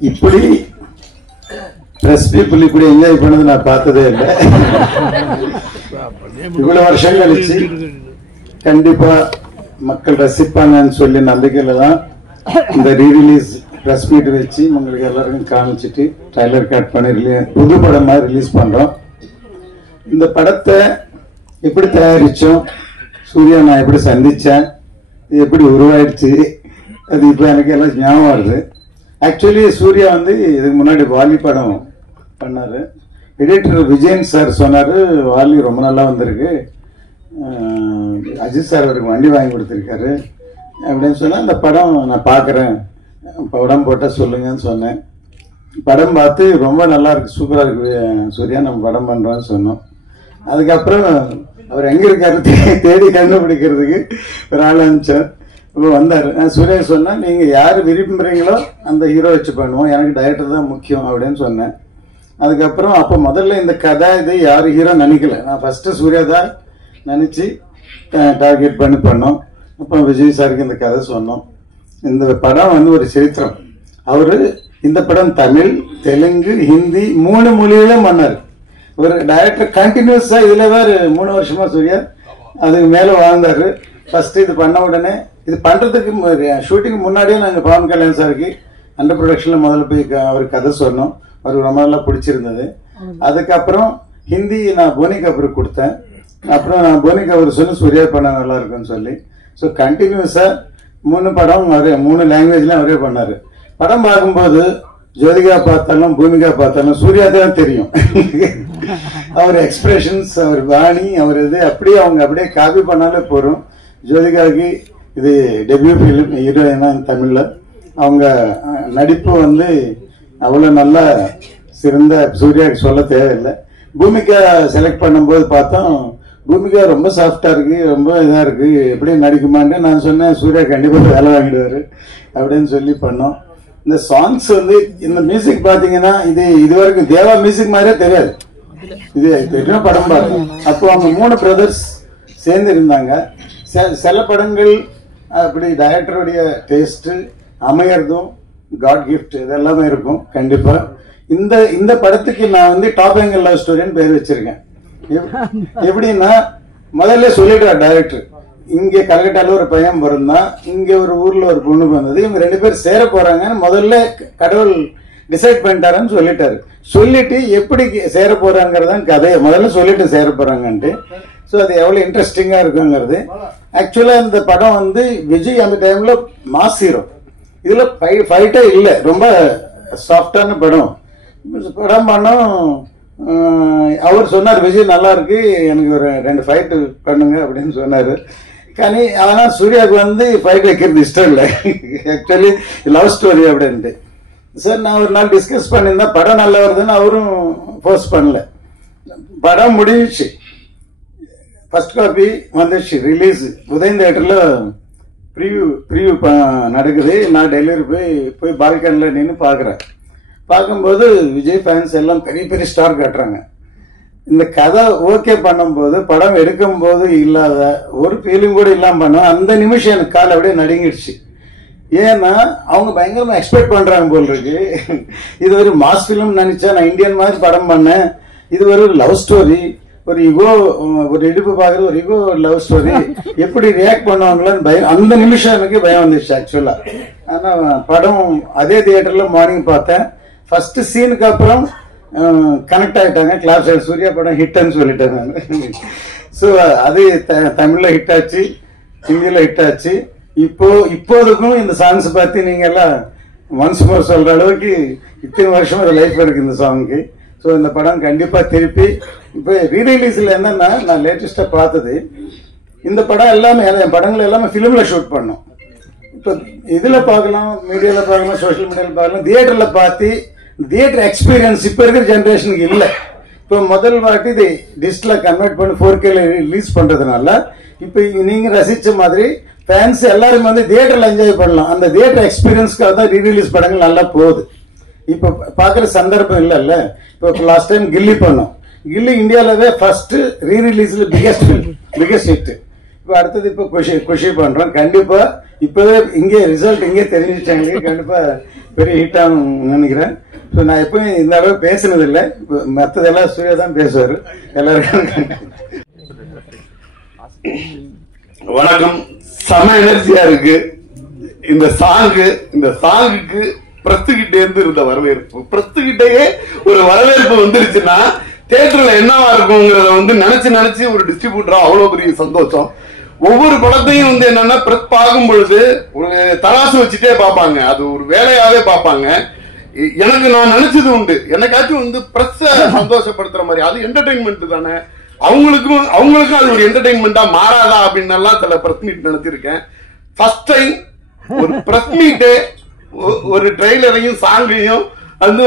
இப்படி press people இப்படி enjoy பண்ணது நான் பார்த்ததே இல்லை. இவ்வளவு வருஷம் கழிச்சு கண்டிப்பா மக்கள் ரசிப்பாங்கன்னு சொல்லி நம்பிக்கையில தான் இந்த ரீரிலீஸ் பிரஸ் மீட் வச்சு உங்களுக்கு எல்லாருக்கும் காமிச்சிட்டு ட்ரைலர் கட் பண்ணி புது படம் மாதிரி ரிலீஸ் பண்றோம். இந்த படத்தை எப்படி தயாரிச்சோம், சூர்யா நான் எப்படி சந்திச்சேன், இது எப்படி உருவாயிடுச்சு, அது இப்போ எனக்கு எல்லாம் ஞாபகம் வருது. ஆக்சுவலி சூர்யா வந்து இதுக்கு முன்னாடி வாலி படம் பண்ணாரு. எடிட்டர் விஜயன் சார் சொன்னாரு வாலி ரொம்ப நல்லா வந்திருக்கு, அஜித் சார் அவருக்கு வண்டி வாங்கி கொடுத்துருக்காரு அப்படின்னு சொன்னா அந்த படம் நான் பார்க்குறேன், படம் போட்டால் சொல்லுங்கன்னு சொன்னேன். படம் பார்த்து ரொம்ப நல்லா இருக்கு, சூப்பராக இருக்கு சூர்யா, நம்ம படம் பண்ணுறோன்னு சொன்னோம். அதுக்கப்புறம் அவர் எங்கே இருக்காரு தேடி கண்டுபிடிக்கிறதுக்கு ஒரு ஆள் அனுப்பிச்சார். இப்போ வந்தார். நான் சூர்யா சொன்னேன், நீங்கள் யார் விரும்புகிறீங்களோ அந்த ஹீரோ வச்சு பண்ணுவோம், எனக்கு டைரக்டர் தான் முக்கியம் அப்படின்னு சொன்னேன். அதுக்கப்புறம் அப்போ முதல்ல இந்த கதை இது யார் ஹீரோ நினைக்கல, நான் ஃபஸ்ட்டு சூர்யா தான் நினச்சி டார்கெட் பண்ணி பண்ணோம். அப்போ விஜய் சாருக்கு இந்த கதை சொன்னோம். இந்த படம் வந்து ஒரு சரித்திரம். அவர் இந்த படம் தமிழ், தெலுங்கு, ஹிந்தி 3 மொழியிலும் பண்ணார். ஒரு டைரக்டர் கண்டினியூஸா இதுல வேறு 3 வருஷமா சூர்யா அதுக்கு மேல வாழ்ந்தாரு. ஃபர்ஸ்ட் இது பண்ண உடனே இது பண்றதுக்கு ஷூட்டிங் முன்னாடியே நாங்கள் பவன் கல்யாண் சாருக்கு அண்டர் ப்ரொடக்ஷன்ல முதல்ல போய் அவர் கதை சொன்னோம். அவருக்கு ரொம்ப நல்லா பிடிச்சிருந்தது. அதுக்கப்புறம் ஹிந்தி நான் போனி கபூருக்கு கொடுத்தேன். அப்புறம் நான் போனி கபூர் சொல்லி சூர்யா படம் நல்லா இருக்குன்னு சொல்லி ஸோ கண்டினியூஸா 3 படம் அவரே 3 லாங்குவேஜ்லாம் அவரே பண்ணாரு. படம் பார்க்கும்போது ஜோதிகா பார்த்தாலும் பூமிகா பார்த்தாலும் சூர்யா தான் தெரியும். அவர் எக்ஸ்பிரஷன்ஸ், அவர் வாணி, அவர் இது அப்படியே அவங்க அப்படியே காப்பி பண்ணாலே போறோம். ஜோதிகாவுக்கு இது டெபியூ ஃபிலிம் ஹீரோயினா தமிழ்ல. அவங்க நடிப்பு வந்து அவ்வளோ நல்லா சிறந்த, சூர்யாவுக்கு சொல்ல தேவையில்லை. பூமிகா செலக்ட் பண்ணும்போது பார்த்தோம், பூமிகா ரொம்ப சாஃப்டா இருக்கு, ரொம்ப இதா இருக்கு, எப்படி நடிக்குமான்னு நான் சொன்னேன், சூர்யா கண்டிப்பாக வேலை வாங்கிடுவாரு அப்படின்னு சொல்லி பண்ணோம். இந்த சாங்ஸ் வந்து இந்த மியூசிக் பாத்தீங்கன்னா இது வரைக்கும் தேவா மியூசிக் மாதிரியே தெரியாது. இது தெரியும் படம் பார்த்தோம். அப்போ அவங்க 3 பிரதர்ஸ் சேர்ந்து இருந்தாங்க. சில படங்கள் அப்படி டைரக்டருடைய டேஸ்ட் அமையறதும் காட் கிஃப்ட் இதெல்லாமே இருக்கும் கண்டிப்பா. இந்த படத்துக்கு நான் வந்து டாப் ஆங்கிள் லவ் ஸ்டோரின்னு பேர் வச்சிருக்கேன். எப்படின்னா முதல்ல சொல்லிடுறார் டைரக்டர், இங்க கல்கட்டால ஒரு பையன் பிறந்தான், இங்க ஒரு ஊர்ல ஒரு பொண்ணு பிறந்தது, இவங்க 2 பேர் சேர போறாங்கன்னு முதல்ல கடவுள் டிசைட் பண்ணிட்டாருன்னு சொல்லிட்டாரு. சொல்லிட்டு எப்படி சேர போறாங்கிறதான் கதையை முதல்ல சொல்லிட்டு சேர போறாங்கன்ட்டு. ஸோ அது எவ்வளவு இன்ட்ரெஸ்டிங்கா இருக்குங்கிறது. ஆக்சுவலா இந்த படம் வந்து விஜய் அந்த டைம்ல மாஸ் ஹீரோ, இதுல ஃபைட்டே இல்லை, ரொம்ப சாஃப்டான படம் பண்ணோம். அவர் சொன்னார் விஜய் நல்லா இருக்கு, எனக்கு ஒரு 2 ஃபைட்டு பண்ணுங்க அப்படின்னு சொன்னாரு. కానీ ஆனால் சூர்யாவுக்கு வந்து ஃபைட் வைக்கிறது இஷ்டம் இல்லை, ஆக்சுவலி லவ் ஸ்டோரி அப்படின்ட்டு. சார் நான் ஒரு நாள் டிஸ்கஸ் பண்ணியிருந்தேன், படம் நல்லா வருதுன்னு அவரும் போஸ்ட் பண்ணல. படம் முடிஞ்சிச்சு, ஃபர்ஸ்ட் காப்பி வந்துடுச்சு, ரிலீஸ் உதயம் தியேட்டர்ல ப்ரிவியூ நடக்குது. நான் டெலிவரி போய் பால்கனில் நின்று பார்க்குறேன். பார்க்கும்போது விஜய் ஃபேன்ஸ் எல்லாம் பெரிய பெரிய ஸ்டார் காட்டுறாங்க. இந்த கதை ஓகே பண்ணும்போது படம் எடுக்கும் போது இல்லாத ஒரு ஃபீலிங் கூட இல்லாம பண்ணோம். அந்த நிமிஷம் எனக்கு கால் அப்படியே நடுங்கிடுச்சு. ஏன்னா அவங்க பயங்கரமா எக்ஸ்பெக்ட் பண்றாங்க போல் இருக்கு. இது ஒரு மாஸ் பிலிம் நினைச்சா நான் இந்தியன் மாதிரி படம் பண்ணேன், இது ஒரு லவ் ஸ்டோரி, ஒரு இகோ, ஒரு இடுப்பு பாக்குறது ஒரு இகோ லவ் ஸ்டோரி, எப்படி ரியாக்ட் பண்ணுவாங்களான்னு பயம். அந்த நிமிஷம் எனக்கு பயம் வந்துருச்சு ஆக்சுவலா. ஆனா படம் அதே தியேட்டர்ல மார்னிங் பார்த்தேன். ஃபர்ஸ்ட் சீனுக்கு அப்புறம் கனெக்ட் ஆகிட்டாங்க, கிளாஸ் சூர்யா படம் ஹிட்னு சொல்லிட்டேன் நான். ஸோ அது தமிழ்ல ஹிட் ஆச்சு, ஹிந்தியில ஹிட் ஆச்சு. இப்போதுக்கும் இந்த சாங்ஸ் பார்த்து நீங்க எல்லாம் ஒன்ஸ் மோர் சொல்ற அளவுக்கு இத்தனை வருஷம் ஒரு லைஃப் இருக்கு இந்த சாங்க்கு. ஸோ இந்த படம் கண்டிப்பா திருப்பி இப்போ ரீரிலீஸ்ல என்னன்னா, நான் லேட்டஸ்டா பார்த்தது இந்த படம் எல்லாமே, என் படங்கள் எல்லாமே பிலிம்ல ஷூட் பண்ணோம். இப்போ இதுல பார்க்கலாம், மீடியால பார்க்கலாம், சோசியல் மீடியால பார்க்கலாம், தியேட்டர்ல பார்த்து தியேட்டர் எக்ஸ்பீரியன்ஸ் இப்ப இருக்கிற ஜெனரேஷனுக்கு இல்லை. இப்போ முதல் வாட்டி இது டிஜிட்டலா கன்வெர்ட் பண்ணி 4K ரிலீஸ் பண்றதுனால இப்போ நீங்க ரசிச்ச மாதிரி ஃபேன்ஸ் எல்லாரும் வந்து தியேட்டர்ல என்ஜாய் பண்ணலாம். அந்த தியேட்டர் எக்ஸ்பீரியன்ஸ்க்காக தான் ரீரிலீஸ் படங்கள் நல்லா போகுது. இப்போ பாக்குற சந்தர்ப்பம் இல்லைல்ல. இப்போ லாஸ்ட் டைம் கில்லி பண்ணோம். கில்லி இந்தியாவிலவே ஃபர்ஸ்ட் ரீரிலீஸ்ல பிகெஸ்ட் ஹிட். இப்போ அடுத்தது இப்போ குஷி பண்றோம். கண்டிப்பா இப்பவே இங்கே ரிசல்ட் இங்கே தெரிஞ்சிச்சாங்க, கண்டிப்பா பெரிய ஹிட்டாக நினைக்கிறேன். ஸோ நான் எப்பவுமே இந்த அளவு பேசுனது இல்லை, மற்றதெல்லாம் சூர்யா தான் பேசுவார். எல்லாருக்கும் வணக்கம். செம எனர்ஜியா இருக்கு இந்த சாங்குக்கு. பிரஸ்துகிட்டே இருந்து இருந்த வரவேற்பு, பிரஸ்துகிட்டே ஒரு வரவேற்பு வந்துருச்சுன்னா தியேட்டர்ல என்னவா இருக்குங்கிறத வந்து நினைச்சு ஒரு டிஸ்ட்ரிபியூட்டரா அவ்வளவு பெரிய சந்தோஷம். ஒவ்வொரு படத்தையும் வந்து என்னன்னா பிரஸ் பார்க்கும் பொழுது ஒரு தராசு வச்சுட்டே பார்ப்பாங்க, அது ஒரு வேலையாவே பார்ப்பாங்க. எனக்கு நான் நினைச்சது உண்டு, எனக்காச்சும் வந்து பிரஸ் சந்தோஷப்படுத்துற மாதிரி, அது என்டர்டைன்மெண்ட் தானே, அவங்களுக்கும் அது ஒரு என்டர்டைன்மெண்டா மாறாதா அப்படின்னு எல்லாம் சில பிரஸ் மீட் நினைச்சிருக்கேன். ஃபர்ஸ்ட் டைம் ஒரு பிரஸ் மீட் ஒரு ட்ரெய்லரையும் சாங்கையும்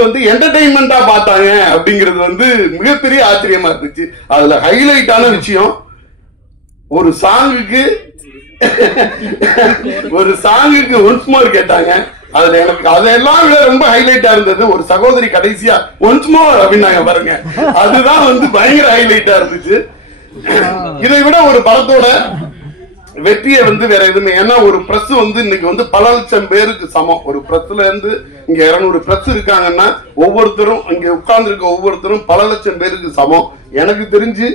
வந்து என்டர்டைன்மெண்டா பார்த்தாங்க அப்படிங்கிறது வந்து மிகப்பெரிய ஆச்சரியமா இருந்துச்சு. அதுல ஹைலைட்டான விஷயம், ஒரு சாங்குக்கு ஒன்ஸ் மோர் கேட்டாங்க. அதுல எனக்கு அதெல்லாம் விட ரொம்ப ஹைலைட்டா இருந்தது, ஒரு சகோதரி கடைசியா ஒன்ஸ் மோர் அப்படின்னாங்க பாருங்க, அதுதான் வந்து பயங்கர ஹைலைட்டா இருந்துச்சு. இதை விட ஒரு படத்தோட வெற்றியை வந்து வேற எதுவுமே, ஏன்னா ஒரு பிரஸ் வந்து இன்னைக்கு வந்து பல லட்சம் பேருக்கு சமம். ஒரு பிரஸ்ல இருந்து இங்க 200 பிரஸ் இருக்காங்கன்னா ஒவ்வொருத்தரும் இங்க உட்கார்ந்து இருக்க ஒவ்வொருத்தரும் பல லட்சம் பேருக்கு சமம். எனக்கு தெரிஞ்சு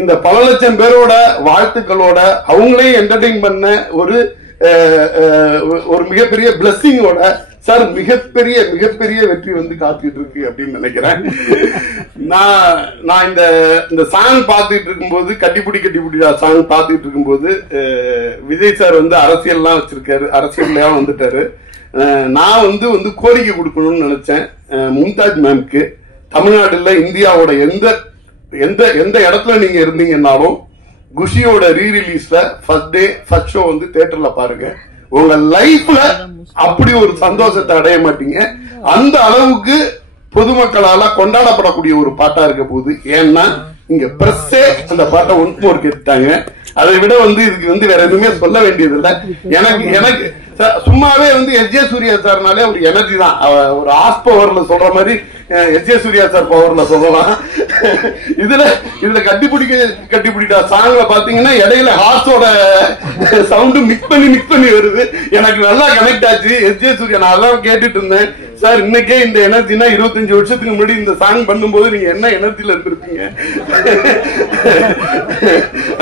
இந்த பல லட்சம் பேரோட வாழ்த்துக்களோட அவங்களையும் என்டர்டெயின் பண்ண ஒரு மிகப்பெரிய பிளஸிங்கோட சார் மிகப்பெரிய வெற்றி வந்து காத்துட்டு இருக்கு அப்படின்னு நினைக்கிறேன். நான் இந்த சாங் பார்த்துட்டு இருக்கும்போது, கட்டிப்புடி சாங் பார்த்துட்டு இருக்கும்போது விஜய் சார் வந்து அரசியல்லாம் வச்சிருக்காரு, அரசியல்லாம் வந்துட்டாரு. நான் வந்து கோரிக்கை கொடுக்கணும்னு நினைச்சேன் மும்தாஜ் மேம்க்கு. தமிழ்நாடுல இந்தியாவோட எந்த இடத்துல நீங்க இருந்தீங்கன்னாலும் குஷியோட ரீரிலீஸ்ல ஃபர்ஸ்ட் டே ஃபர்ஸ்ட் ஷோ வந்து தியேட்டர்ல பாருங்க. உங்க லைஃப்ல அப்படி ஒரு சந்தோஷத்தை அடைய மாட்டீங்க. அந்த அளவுக்கு பொதுமக்களால கொண்டாடப்படக்கூடிய ஒரு பாட்டா இருக்க போகுது. ஏன்னா இங்க பிரஸ்ஸே அந்த பாட்டை ஒன்மோர் கேட்டாங்க. அதை விட வந்து இதுக்கு வந்து வேற எதுவுமே சொல்ல வேண்டியது இல்லை. எனக்கு சும்மாவே வந்து எஸ்.ஜே. சூர்யா சார்னாலே ஒரு எனர்ஜி தான். ஒரு ஆஸ் பவர்ல சொல்ற மாதிரி எஸ்.ஜே. சூர்யா சார் பவர்ல சொல்லலாம். இதுல கட்டிப்பிடிட்டா சாங்ல பாத்தீங்கன்னா இடையில ஹார்ஸோட சவுண்ட் மிக்ஸ் பண்ணி வருது. எனக்கு நல்லா கனெக்ட் ஆச்சு. எஸ்.ஜே. சூர்யா நான் அதான் கேட்டுட்டு இருந்தேன், சார் இன்னைக்கே இந்த எனர்ஜினா 25 வருஷத்துக்கு முன்னாடி இந்த சாங் பண்ணும்போது நீங்க என்ன எனர்ஜில இருந்திருப்பீங்க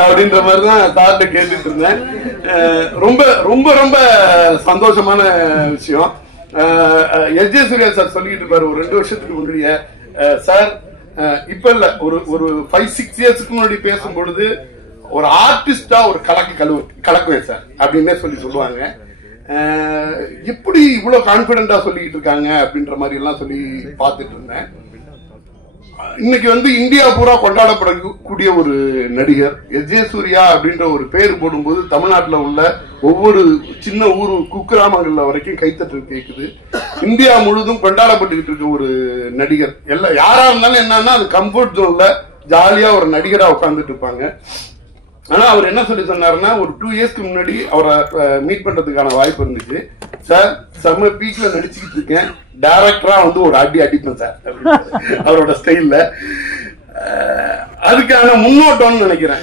அப்படின்ற மாதிரிதான் சார்ட்ட கேட்டுட்டு இருந்தேன். ரொம்ப ரொம்ப ரொம்ப சந்தோஷமான விஷயம். எஸ்.ஜே. சூர்யா சார் சொல்லிட்டு இருப்பாரு ஒரு 2 வருஷத்துக்கு முன்னாடியே, சார் இப்ப இல்ல ஒரு 5-6 இயர்ஸ்க்கு முன்னாடி பேசும்பொழுது ஒரு ஆர்டிஸ்டா ஒரு கலக்குவேன் சார் அப்படின்னே சொல்லுவாங்க. எப்படி இவ்வளவு கான்பிடண்டா சொல்லிட்டு இருக்காங்க அப்படின்ற மாதிரி எல்லாம் சொல்லி பார்த்துட்டு இருந்தேன். இன்னைக்கு வந்து இந்தியா பூரா கொண்டாடப்படக்கூடிய ஒரு நடிகர் எஸ்.ஜே. சூர்யா அப்படின்ற ஒரு பேர் போடும்போது தமிழ்நாட்டில் உள்ள ஒவ்வொரு சின்ன ஊரு குக்கிராமங்கள்ல வரைக்கும் கைத்தட்டு கேட்குது. இந்தியா முழுதும் கொண்டாடப்பட்டுக்கிட்டு இருக்க ஒரு நடிகர். யாரா இருந்தாலும் என்னன்னா அது கம்ஃபர்ட் ஜோன்ல ஜாலியா ஒரு நடிகரா உட்கார்ந்துட்டு இருப்பாங்க. ஆனா அவர் என்ன சொல்லி சொன்னாருன்னா, ஒரு 2 இயர்ஸ்க்கு முன்னாடி அவரை மீட் பண்றதுக்கான வாய்ப்பு இருந்துச்சு. சார் செம்ம பீக்ல நடிச்சுக்கிட்டு இருக்கேன், டைரக்டரா வந்து ஒரு அடிப்பேன் சார் அவரோட ஸ்டைல்ல. அதுக்கான முன்னோட்டம்னு நினைக்கிறேன்.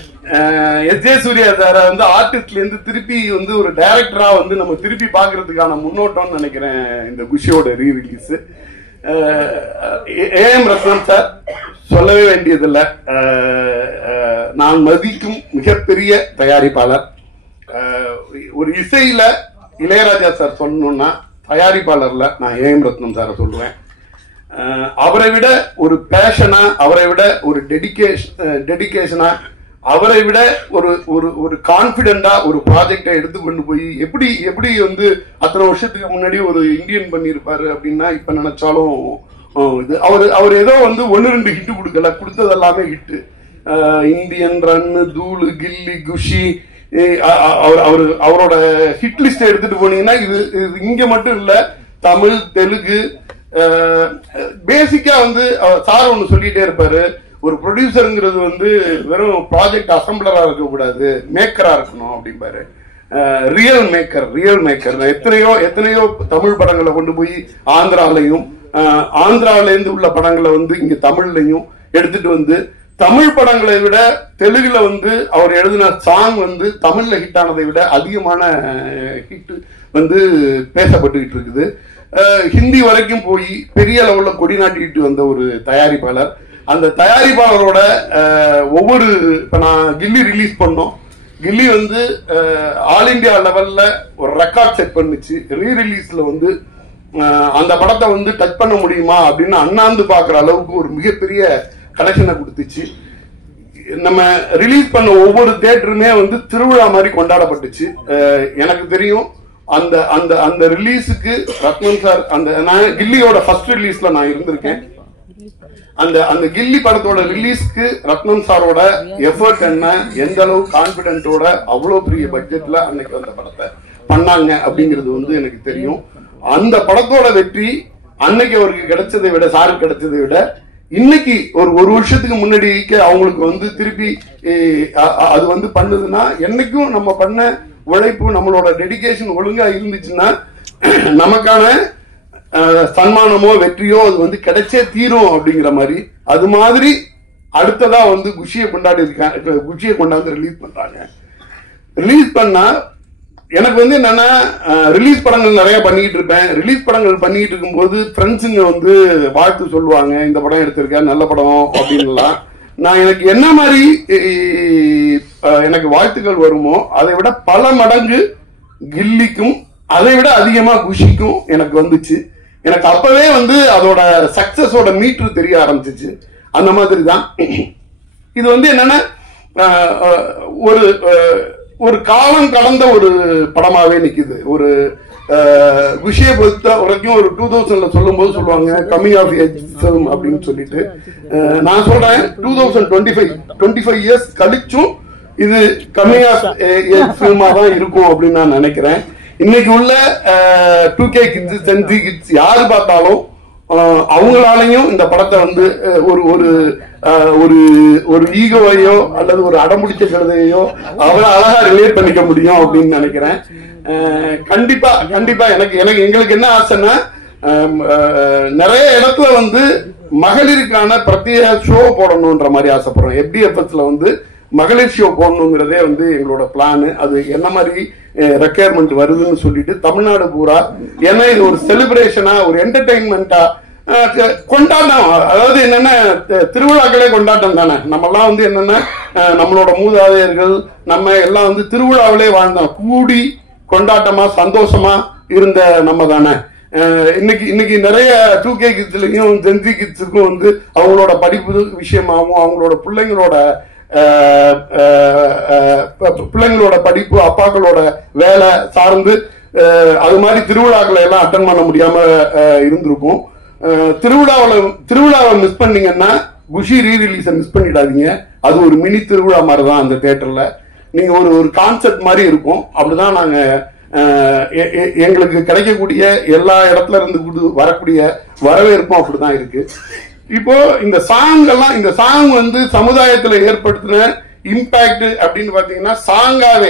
எஸ்.ஜே. சூர்யா சார வந்து ஆர்டிஸ்ட்ல இருந்து திருப்பி வந்து ஒரு டைரக்டரா வந்து நம்ம திருப்பி பாக்குறதுக்கான முன்னோட்டம்னு நினைக்கிறேன் இந்த குஷியோட ரீரிலீஸ். ஏஎம் ரத்னம் சார் சொல்லவே வேண்டியதில்லை, நான் மதிக்கும் மிகப்பெரிய தயாரிப்பாளர். ஒரு இசையில இளையராஜா சார் சொல்லணும்னா தயாரிப்பாளர்ல நான் ஏஎம் ரத்னம் சாரை சொல்லுவேன். அவரை விட ஒரு பேஷனா, அவரை விட ஒரு டெடிகேஷனா, அவரை விட ஒரு கான்பிடண்டா ஒரு ப்ராஜெக்டை எடுத்து கொண்டு போய் எப்படி வந்து அத்தனை வருஷத்துக்கு முன்னாடி ஒரு இந்தியன் பண்ணியிருப்பாரு அப்படின்னா இப்ப நினைச்சாலும் இது அவர் ஏதோ வந்து 1-2 ஹிட் கொடுக்கல, கொடுத்தது எல்லாமே ஹிட். இந்தியன் ரன்னு, தூளு, கில்லி, குஷி, அவரோட ஹிட் லிஸ்ட் எடுத்துட்டு போனீங்கன்னா இது இங்க மட்டும் இல்ல, தமிழ், தெலுங்கு. பேசிக்கா வந்து சார் ஒண்ணு சொல்லிட்டே இருப்பாரு, ஒரு ப்ரொடியூசருங்கிறது வந்து வெறும் ப்ராஜெக்ட் அசம்பிளரா இருக்கக்கூடாது, மேக்கரா இருக்கணும் அப்படிம்பாரு. Real maker. எத்தனையோ தமிழ் படங்களை கொண்டு போய் ஆந்திரால இருந்து உள்ள படங்களை வந்து இங்க தமிழ்லையும் எடுத்துட்டு வந்து தமிழ் படங்களை விட தெலுங்குல வந்து அவர் எழுதின சாங் வந்து தமிழ்ல ஹிட் ஆனதை விட அதிகமான ஹிட் வந்து பேசப்பட்டுக்கிட்டு இருக்குது. ஹிந்தி வரைக்கும் போய் பெரிய லெவல்ல கொடி நாட்டிட்டு வந்த ஒரு தயாரிப்பாளர். அந்த தயாரிப்பாளரோட ஒவ்வொரு இப்ப நான் கில்லி ரிலீஸ் பண்ணோம். கில்லி வந்து ஆல் இண்டியா லெவல்ல ஒரு ரெக்கார்ட் செட் பண்ணுச்சு. ரீரிலீஸ்ல வந்து அந்த படத்தை வந்து டச் பண்ண முடியுமா அப்படின்னு அண்ணாந்து பாக்குற அளவுக்கு ஒரு மிகப்பெரிய கலெக்ஷனை கொடுத்துச்சு. நம்ம ரிலீஸ் பண்ண ஒவ்வொரு தியேட்டருமே வந்து திருவிழா மாதிரி கொண்டாடப்பட்டுச்சு. எனக்கு தெரியும் அந்த அந்த அந்த ரிலீஸுக்கு ரத்னம் சார், அந்த நான் கில்லியோட ஃபர்ஸ்ட் ரிலீஸ்ல நான் இருந்திருக்கேன். அந்த அந்த கில்லி படத்தோட ரிலீஸ்க்கு ரத்னம் சாரோட எஃபர்ட் என்ன, எந்த அளவு கான்பிடென்ட்டோட அவ்வளோ பெரிய பட்ஜெட்ல அன்னைக்கு அந்த படத்தை பண்ணாங்க அப்படிங்கிறது வந்து எனக்கு தெரியும். அந்த படத்தோட வெற்றி அன்னைக்கு அவருக்கு கிடைச்சதை விட, சாருக்கு கிடைச்சதை விட, இன்னைக்கு ஒரு வருஷத்துக்கு முன்னாடி அவங்களுக்கு வந்து திருப்பி அது வந்து பண்ணுதுன்னா, என்னைக்கும் நம்ம பண்ண உழைப்பு, நம்மளோட டெடிகேஷன் ஒழுங்கா இருந்துச்சுன்னா நமக்கான சன்மானமோ வெற்றியோ அது வந்து கிடைச்சே தீரும் அப்படிங்கிற மாதிரி. அது மாதிரி அடுத்ததா வந்து குஷியை கொண்டாந்து ரிலீஸ் பண்றாங்க. ரிலீஸ் பண்ணா எனக்கு வந்து என்னன்னா, ரிலீஸ் படங்கள் நிறைய பண்ணிட்டு இருப்பேன். ரிலீஸ் படங்கள் பண்ணிட்டு இருக்கும்போது ஃப்ரெண்ட்ஸுங்க வந்து வாழ்த்து சொல்லுவாங்க, இந்த படம் எடுத்திருக்கேன் நல்ல படம் அப்படின்லாம். நான் எனக்கு என்ன மாதிரி எனக்கு வாழ்த்துக்கள் வருமோ அதை விட பல மடங்கு கில்லிக்கும் அதை விட அதிகமா குஷிக்கும் எனக்கு வந்துச்சு. எனக்கு அப்பவே வந்து அதோட சக்சஸோட மீட்ரு தெரிய ஆரம்பிச்சிச்சு. அந்த மாதிரி தான் இது வந்து என்னன்னா, ஒரு ஒரு காலம் கடந்த ஒரு படமாவே நிக்குது. ஒரு குஷியை பொறுத்த வரைக்கும் ஒரு 2000ல சொல்லும் போது சொல்லுவாங்க கமிங் ஆஃப் ஏஜ் ஃபிலிம் அப்படின்னு சொல்லிட்டு. நான் சொல்றேன் 2025 இயர்ஸ் கழிச்சும் இது கமிங் ஆஃப் ஏஜ் ஃபிலிமா தான் இருக்கும் அப்படின்னு நான் நினைக்கிறேன். இன்னைக்கு உள்ள 2K கிட்ஸ், 10G கிட்ஸ் யாரு பார்த்தாலும் அவங்களாலையும் இந்த படத்தை வந்து ஒரு ஒரு ஒரு ஒரு ஈகோவையோ அல்லது ஒரு அடம்பிடிச்ச கழுதையோ அவ்வளவு அழகா ரிலேட் பண்ணிக்க முடியும் அப்படின்னு நினைக்கிறேன். கண்டிப்பா கண்டிப்பா எங்களுக்கு என்ன ஆசைன்னா, நிறைய இடத்துல வந்து மகளிருக்கான பிரத்யேக ஷோ போடணும்ன்ற மாதிரி ஆசைப்படுறோம். FDFSல வந்து மகளிர் ஷோ போடணுங்கிறதே வந்து எங்களோட பிளான். அது என்ன மாதிரி ரெக்யர்மெண்ட் வருதுன்னு சொல்லிட்டு தமிழ்நாடு பூரா, ஏன்னா இது ஒரு செலிப்ரேஷனா, ஒரு என்டர்டைன்மெண்டா கொண்டாட்டம். அதாவது என்னன்னா, திருவிழாக்களே கொண்டாட்டம் தானே. நம்ம எல்லாம் வந்து என்னன்னா, நம்மளோட மூதாதையர்கள் நம்ம எல்லாம் வந்து திருவிழாவிலே வாழ்ந்தோம். கூடி கொண்டாட்டமா சந்தோஷமா இருந்த நம்ம தானே. இன்னைக்கு நிறைய 2K கிட்ஸ்லயும் 10G கிட்ஸுக்கும் வந்து அவங்களோட படிப்பு விஷயமாகவும் அவங்களோட பிள்ளைங்களோட படிப்பு, அப்பாக்களோட வேலை சார்ந்து அது மாதிரி திருவிழாக்களை எல்லாம் அட்டன் பண்ண முடியாம இருந்திருக்கும். திருவிழாவை மிஸ் பண்ணீங்கன்னா குஷி ரீரிலீஸை மிஸ் பண்ணிடாதீங்க. அது ஒரு மினி திருவிழா மாதிரி தான் அந்த தியேட்டர்ல. நீங்க ஒரு கான்செப்ட் மாதிரி இருக்கும். அப்படிதான் நாங்க எங்களுக்கு கிடைக்கக்கூடிய எல்லா இடத்துல இருந்து வரக்கூடிய வரவேற்பும் அப்படிதான் இருக்கு. இப்போ இந்த சாங் வந்து சமுதாயத்துல ஏற்படுத்தின இம்பாக்ட் அப்படின்னு பாத்தீங்கன்னா சாங்காவே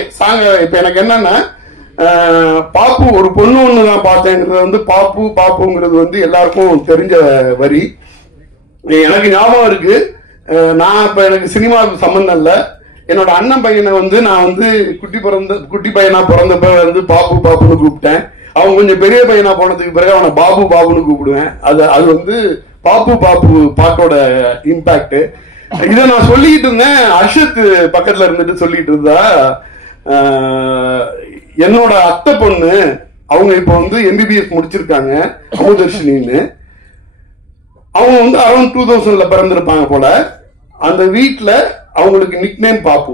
இப்ப எனக்கு என்னன்னா, பாப்பு ஒரு பொண்ணு ஒண்ணுதான் பார்த்தேங்கிறது வந்து பாப்புங்கிறது வந்து எல்லாருக்கும் தெரிஞ்ச வரி. எனக்கு ஞாபகம் இருக்கு, நான் இப்ப எனக்கு சினிமாவுக்கு சம்பந்தம் இல்லை, என்னோட அண்ணன் பையனை வந்து நான் வந்து குட்டி பையனா பிறந்தப்ப வந்து பாப்புன்னு கூப்பிட்டேன். அவன் கொஞ்சம் பெரிய பையனா போனதுக்கு பிறகு அவனை பாபுன்னு கூப்பிடுவேன். அது வந்து பாப்பு பாட்டோட இம்பாக்ட். இதை நான் சொல்லிட்டு இருந்தேன், அர்ஷத் பக்கத்துல இருந்துட்டு சொல்லிட்டு இருந்தா, என்னோட அத்தை பொண்ணு அவங்க இப்ப வந்து MBBS முடிச்சிருக்காங்க, அமுதர்ஷினின்னு. அவங்க வந்து அரௌண்ட் 2000ல பிறந்திருப்பாங்க போல. அந்த வீட்டுல அவங்களுக்கு நிக்நேம் பாப்பு.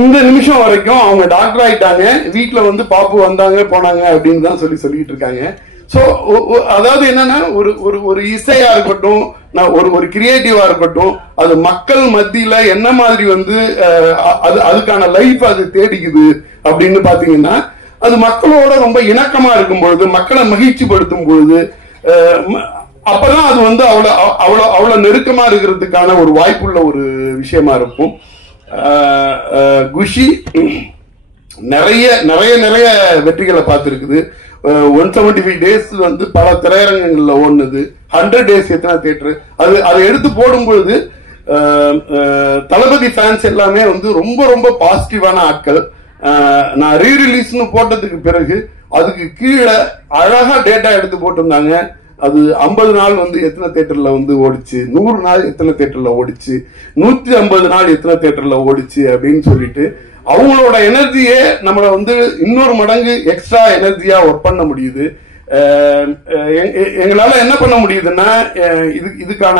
இந்த நிமிஷம் வரைக்கும் அவங்க டாக்டர் ஆயிட்டாங்க, வீட்டுல வந்து பாப்பு வந்தாங்க போனாங்க அப்படின்னு தான் சொல்லிட்டு இருக்காங்க. சோ அதாவது என்னன்னா, ஒரு இசையா இருக்கட்டும், ஒரு கிரியேட்டிவா இருக்கட்டும், அது மக்கள் மத்தியில என்ன மாதிரி வந்து அதுக்கான லைஃப் அது தேடிக்குது அப்படின்னு பாத்தீங்கன்னா, அது மக்களோட ரொம்ப இணக்கமா இருக்கும் பொழுது, மக்களை மகிழ்ச்சி படுத்தும் பொழுது, அப்பதான் அது வந்து அவ்வளவு நெருக்கமா இருக்கிறதுக்கான ஒரு வாய்ப்புள்ள ஒரு விஷயமா இருக்கும். குஷி நிறைய நிறைய நிறைய வெற்றிகளை பார்த்துருக்குது. 175 days வந்து பல திரையரங்கங்கள்ல ஓடுனது. 100 days எத்தனை தியேட்டர், அதை எடுத்து போடும் பொழுது தளபதி ஃபேன்ஸ் எல்லாமே வந்து ரொம்ப ரொம்ப பாசிட்டிவான ஆட்கள். நான் ரீ ரிலீஸ்னு போட்டதுக்கு பிறகு அதுக்கு கீழே அழகா டேட்டா எடுத்து போட்டிருந்தாங்க. அது 50 நாள் வந்து எத்தனை தியேட்டர்ல வந்து ஓடிச்சு, 100 நாள் எத்தனை தியேட்டர்ல ஓடிச்சு, 150 நாள் எத்தனை தியேட்டர்ல ஓடிச்சு அப்படின்னு சொல்லிட்டு அவங்களோட எனர்ஜியே நம்மளை வந்து இன்னொரு மடங்கு எக்ஸ்ட்ரா எனர்ஜியா ஒர்க் பண்ண முடியுது. எங்களால என்ன பண்ண முடியுதுன்னா, இதுக்கான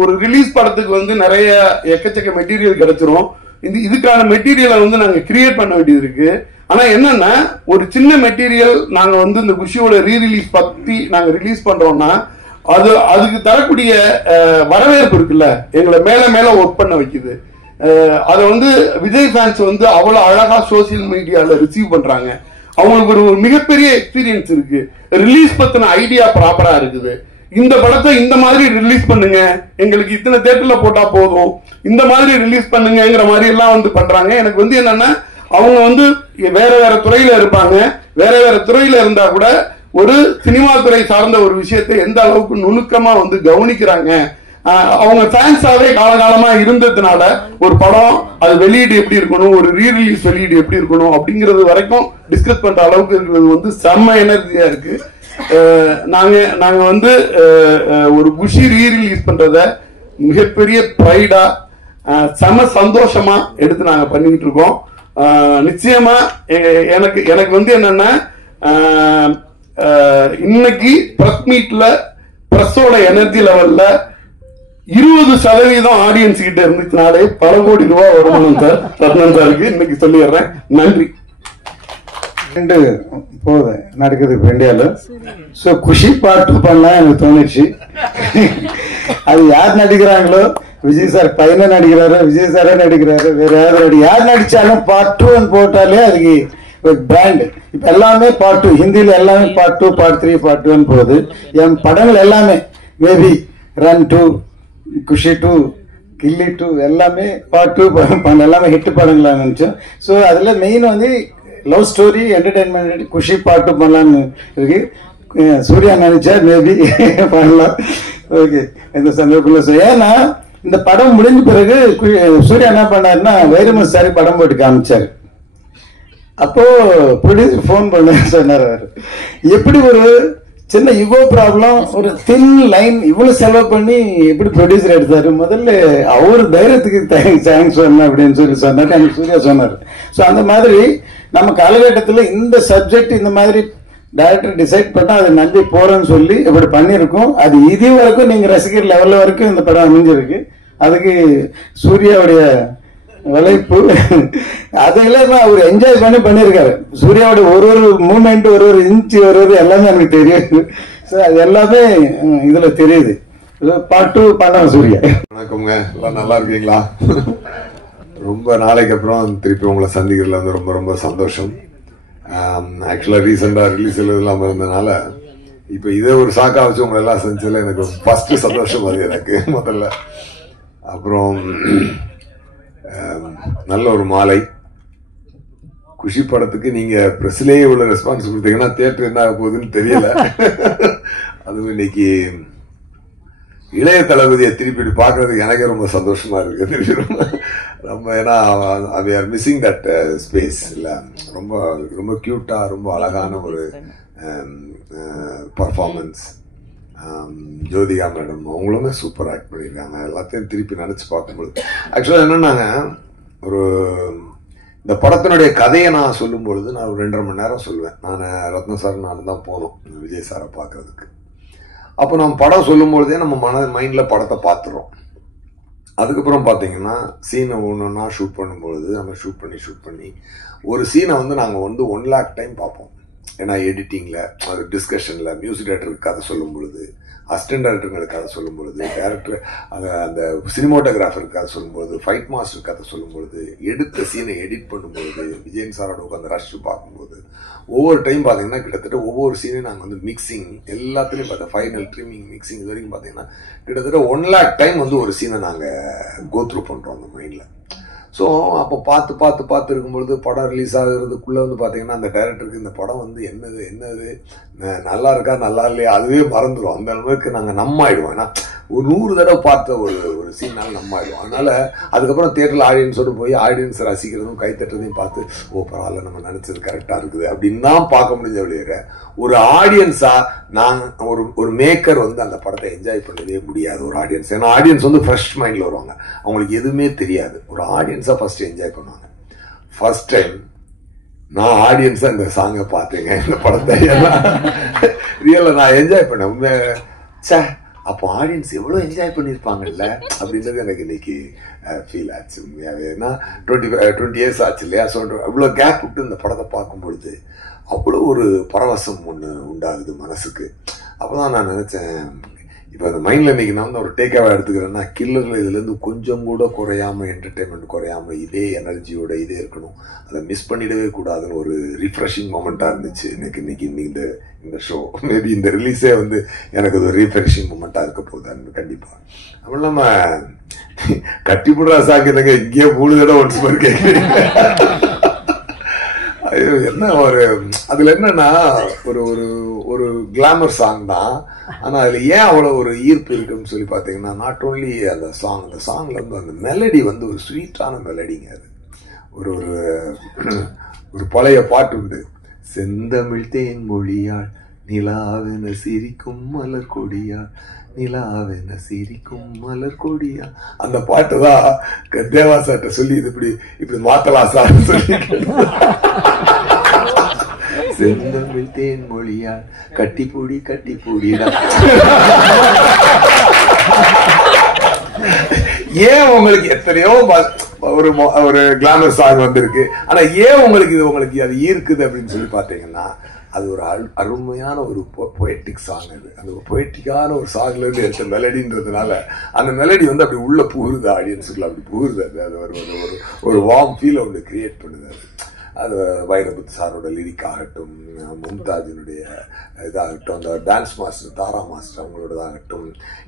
ஒரு ரிலீஸ் படத்துக்கு வந்து நிறைய எக்கச்சக்க மெட்டீரியல் கிடைச்சிரும். இதுக்கான மெட்டீரியலை வந்து நாங்க கிரியேட் பண்ண வேண்டியது இருக்கு. ஆனா என்னன்னா, ஒரு சின்ன மெட்டீரியல் நாங்க வந்து இந்த குஷியோட ரீ ரிலீஸ் பத்தி நாங்க ரிலீஸ் பண்றோம்னா அதுக்கு தரக்கூடிய வரவேற்பு இருக்குல்ல, எங்களை மேல மேல ஒர்க் பண்ண வைக்குது. அதை வந்து விஜய் ஃபேன்ஸ் வந்து அவ்வளவு அழகா சோசியல் மீடியால ரிசீவ் பண்றாங்க. அவங்களுக்கு ஒரு மிகப்பெரிய எக்ஸ்பீரியன்ஸ் இருக்கு. ரிலீஸ் பத்தின ஐடியா ப்ராப்பரா இருக்குது. இந்த படத்தை இந்த மாதிரி ரிலீஸ் பண்ணுங்க, எங்களுக்கு இத்தனை தியேட்டர்ல போட்டா போதும், இந்த மாதிரி ரிலீஸ் பண்ணுங்கிற மாதிரி எல்லாம் வந்து பண்றாங்க. எனக்கு வந்து என்னன்னா, அவங்க வந்து வேற வேற துறையில இருப்பாங்க. வேற வேற துறையில இருந்தா கூட ஒரு சினிமா துறை சார்ந்த ஒரு விஷயத்தை எந்த அளவுக்கு நுணுக்கமா வந்து கவனிக்கிறாங்க. அவங்க ஃபேன்ஸாவே காலகாலமா இருந்ததுனால ஒரு படம் அது வெளியீடு எப்படி இருக்கணும், ஒரு ரீ ரிலீஸ் வெளியீடு எப்படி இருக்கணும் அப்படிங்கிறது வரைக்கும் டிஸ்கஸ் பண்ற அளவுக்கு இருக்கிறது வந்து செம்ம எனர்ஜியா இருக்கு. நாங்க வந்து ஒரு குஷி ரீ ரிலீஸ் பண்றத மிகப்பெரிய ப்ரைடா செம சந்தோஷமா எடுத்து நாங்க பண்ணிக்கிட்டு இருக்கோம். நிச்சயமா எனக்கு வந்து என்னன்னா, இன்னைக்கு பிரஸ் மீட்ல பிரஸோட எனர்ஜி லெவல்ல 20% ஆடியன்ஸ் கிட்ட இருந்துச்சுனாலே பல கோடி ரூபாய் வருமானம் சார் ரத்னம் சாருக்கு இன்னைக்கு சொல்லிடுறேன். நன்றி. போகுது நடக்குது இப்போ இந்தியாவில். ஸோ குஷி பாட்டு பண்ணலாம் எனக்கு தோணுச்சு. அது யார் நடிக்கிறாங்களோ, விஜய் சார் பையனை நடிக்கிறாரு, விஜய் சாரே நடிக்கிறாரு, வேற யார் நடிச்சாலும் பார்ட் 2 போட்டாலே அதுக்கு ஒரு பிராண்ட். இப்போ எல்லாமே பார்ட் 2, ஹிந்தியில் எல்லாமே பார்ட் 2, பார்ட் 3, பார்ட் 2 போகுது. என் படங்கள் எல்லாமே மேபி ரன் 2, குஷி 2, கில்லி 2 எல்லாமே பார்ட் 2 எல்லாமே ஹிட் படங்களா நினைச்சோம். ஸோ அதுல மெயின் வந்து லவ் ஸ்டோரி என்டர்டைன்மெண்ட் குஷி பாட்டு பண்ணலான்னு இருக்கு. சூர்யா நினைச்சா மேபி பண்ணலாம். ஓகே, இந்த சந்தர்ப்பத்தில் ஏன்னா இந்த படம் முடிஞ்ச பிறகு சூர்யா என்ன பண்ணாருன்னா வைரமுத்து சாரி படம் போட்டு காமிச்சாரு. அப்போ ப்ரொடியூசர் ஃபோன் பண்ண சொன்னார். அவர் எப்படி ஒரு சின்ன ஈகோ ப்ராப்ளம், ஒரு தின் லைன் இவ்வளவு செலவு பண்ணி எப்படி ப்ரொடியூசர் எடுத்தாரு, முதல்ல அவர் தைரியத்துக்கு தேங்க்ஸ் சொன்ன அப்படின்னு சொல்லி சொன்னாரு. எனக்கு சூர்யா சொன்னார். ஸோ அந்த மாதிரி நம்ம காலகட்டத்தில் இந்த சப்ஜெக்ட் இந்த மாதிரி டைரக்டர் டிசைட் பண்ணா அதை நம்பி போறேன்னு சொல்லி இப்படி பண்ணிருக்கோம். அது இது வரைக்கும் நீங்க ரசிகர் லெவல்ல வரைக்கும் இந்த படம் அமைஞ்சிருக்கு. அதுக்கு சூர்யாவுடைய உழைப்பு அதெல்லாம் அவர் என்ஜாய் பண்ணிருக்காரு. சூர்யாவோட ஒரு மூமெண்ட், ஒரு இன்ச்சு, ஒரு எல்லாமே எனக்கு தெரியும். ஸோ அது எல்லாமே இதுல தெரியுது. பார்ட் 2 பண்ண சூர்யா. வணக்கம்ங்க, எல்லாம் நல்லா இருக்கீங்களா? ரொம்ப நாளைக்கு அப்புறம் திருப்பி உங்களை சந்திக்கிறதுல வந்து ரொம்ப ரொம்ப சந்தோஷம். ஆக்சுவலா ரீசெண்டா ரிலீஸ் இல்லாம இருந்ததுனால இப்ப இதே ஒரு சாக்கா வச்சு உங்களை எல்லாம் சந்திச்சதுல எனக்கு ஃபர்ஸ்ட் சந்தோஷம் அது எனக்கு முதல்ல. அப்புறம் நல்ல ஒரு மாலை. குஷி படத்துக்கு நீங்க பிரஸ்லேயே இவ்வளவு ரெஸ்பான்ஸ் கொடுத்தீங்கன்னா தியேட்டர் என்ன ஆக போகுதுன்னு தெரியல. அதுவும் இன்னைக்கு இளைய தளபதியை திருப்பி பாக்குறதுக்கு எனக்கே ரொம்ப சந்தோஷமா இருக்கு. ரொம்ப ஏன்னா we are missing that space இல்ல. ரொம்ப ரொம்ப கியூட்டா ரொம்ப அழகான ஒரு பர்ஃபார்மன்ஸ். ஜோதிகா மேடம் அவங்களுமே சூப்பர் ஆக்ட் பண்ணியிருக்காங்க. எல்லாத்தையும் திருப்பி நினைச்சு பார்க்கும்போது ஆக்சுவலா என்னன்னாங்க, ஒரு இந்த படத்தினுடைய கதையை நான் சொல்லும் பொழுது நான் ஒரு 2.5 மணி நேரம் சொல்லுவேன். நான் ரத்ன சார் நான் தான் போனோம் விஜய் சாரை பார்க்கறதுக்கு. அப்போ நம்ம படம் சொல்லும் பொழுதே நம்ம மைண்ட்ல படத்தை பார்த்துறோம். அதுக்கப்புறம் பார்த்தீங்கன்னா சீனை ஒன்றுன்னா ஷூட் பண்ணும்பொழுது நம்ம ஷூட் பண்ணி ஒரு சீனை வந்து நாங்கள் வந்து 1 lakh டைம் பார்ப்போம். ஏன்னா எடிட்டிங்கில், அது டிஸ்கஷனில், மியூசிக் டைரக்டருக்கு கதை சொல்லும் பொழுது, அசிஸ்டன்ட் டைரக்டருக்கு கதை சொல்லும் பொழுது, டைரக்டர் அந்த சினிமோட்டோகிராஃபருக்கு கதை சொல்லும் பொழுது, ஃபைட் மாஸ்டருக்கு கதை சொல்லும் பொழுது, எடுத்த சீனை எடிட் பண்ணும்பொழுது, விஜயன் சாரோட உட்காந்து ரஷ் பார்க்கும்போது ஒவ்வொரு டைம் பார்த்தீங்கன்னா கிட்டத்தட்ட ஒவ்வொரு சீனையும் நாங்கள் வந்து மிக்சிங் எல்லாத்துலேயும் பார்த்தா ஃபைனல் ட்ரிமிங் மிக்சிங் இது வரைக்கும் பார்த்தீங்கன்னா கிட்டத்தட்ட 1 lakh டைம் வந்து ஒரு சீனை நாங்கள் கோத்ரூ பண்ணுறோம் அந்த மைண்டில். ஸோ அப்போ பார்த்து இருக்கும்பொழுது படம் ரிலீஸ் ஆகுறதுக்குள்ளே வந்து பார்த்தீங்கன்னா அந்த டைரக்டருக்கு இந்த படம் வந்து என்னது நல்லா இருக்கா நல்லா இல்லையா அதுவே மறந்துடும். அந்த அளவுக்கு நாங்கள் நம்ம ஆயிடுவோம். ஏன்னா ஒரு 100 தடவை பார்த்த ஒரு சீனால நம்ம ஆயிடும். அதனால அதுக்கப்புறம் தியேட்டர்ல ஆடியன்ஸோடு போய் ஆடியன்ஸ் ரசிக்கிறதும் கைத்தட்டுறதையும் பார்த்து ஓ பரவாயில்ல நம்ம நினைச்சது கரெக்டா இருக்குது அப்படின்னு தான் பார்க்க முடிஞ்ச வெளியேற ஒரு ஆடியன்ஸா நான் ஒரு மேக்கர் வந்து அந்த படத்தை என்ஜாய் பண்ணவே முடியாது ஒரு ஆடியன்ஸ். ஏன்னா ஆடியன்ஸ் வந்து ஃப்ரெஷ் மைண்ட்ல வருவாங்க, அவங்களுக்கு எதுவுமே தெரியாது. ஒரு ஆடியன்ஸா ஃபர்ஸ்ட் என்ஜாய் பண்ணுவாங்க. ஃபர்ஸ்ட் டைம் நான் ஆடியன்ஸா இந்த சாங்கை பார்த்தேங்க, இந்த படத்தை ரியலா நான் என்ஜாய் பண்ணேன். உண்மை சே அப்போ ஆடியன்ஸ் எவ்வளோ என்ஜாய் பண்ணியிருப்பாங்கல்ல அப்படின்றது எனக்கு இன்னைக்கு ஃபீல் ஆச்சு உண்மையாகவே. ஏன்னா 20 இயர்ஸ் ஆச்சு இல்லையா. ஸோ அவ்வளோ கேப் விட்டு இந்த படத்தை பார்க்கும்பொழுது அவ்வளோ ஒரு பரவசம் ஒன்று உண்டாகுது மனசுக்கு. அப்போதான் நான் நினச்சேன், இப்போ அந்த மைண்டில் இன்னைக்கு நான் வந்து ஒரு டேக்காவை எடுத்துக்கிறேன்னா கில்லரில் இதுலேருந்து கொஞ்சம் கூட குறையாமல் என்டர்டெயின்மெண்ட் குறையாமல் இதே எனர்ஜியோட இதே இருக்கணும், அதை மிஸ் பண்ணிடவே கூடாதுன்னு ஒரு ரிஃப்ரெஷிங் மொமெண்ட்டாக இருந்துச்சு இன்னைக்கு இந்த ஷோ. மேபி இந்த ரிலீஸே வந்து எனக்கு அது ஒரு ரீஃப்ரெஷிங் மொமெண்ட்டாக இருக்க போகுது கண்டிப்பாக. அப்போ நம்ம கட்டிப்புடுறா சாக்குறதுங்க இங்கேயே 3 தடவை ஒன்ஸ் மாதிரி கேட்குறீங்க. என்ன ஒரு அதுல என்னன்னா ஒரு ஒரு ஒரு கிளாமர் சாங் தான். ஆனா அதுல ஏன் அவ்வளவு ஒரு ஈர்ப்பு இருக்குன்னு சொல்லி பாத்தீங்கன்னா நாட் ஓன்லி அந்த சாங்ல இருந்து அந்த மெலடி வந்து ஒரு ஸ்வீட்டான மெலடிங்க. அது ஒரு ஒரு பழைய பாட்டு உண்டு, செந்தமிழ் தேன் மொழியாள் நிலாவென சிரிக்கும் மலர் கொடியாள் நிலாவென சிரிக்கும் மலர் கொடியா. அந்த பாட்டு தான் தேவா சார்ட்ட சொல்லி இது இப்படி மாத்தலாம் சார் சொல்லி செந்தமிழ் தேன் மொழியாள் கட்டிப்பூடி கட்டிப்பூடிடா. ஏன் உங்களுக்கு எத்தனையோ ஒரு கிளாமர் சாங் வந்திருக்கு, ஆனா ஏன் உங்களுக்கு அது ஈர்க்குது அப்படின்னு சொல்லி பாத்தீங்கன்னா அது ஒரு அருமையான ஒரு பொயட்டிக் சாங். அது ஒரு பொயட்டிக்கான ஒரு சாங்ல இருந்து எடுத்த மெலடின்றதுனால அந்த மெலடி வந்து அப்படி உள்ள புகுறுது, ஆடியன்ஸுக்குள்ள அப்படி புகுறுது. அது ஒரு வார்ம் ஃபீல் ஒன்று கிரியேட் பண்ணுது. அது வைரமுத்து சாரோட லிரிக் ஆகட்டும், மும்தாஜினுடைய இதாகட்டும், அந்த டான்ஸ் மாஸ்டர் தாரா மாஸ்டர் அவங்களோடதாகட்டும்,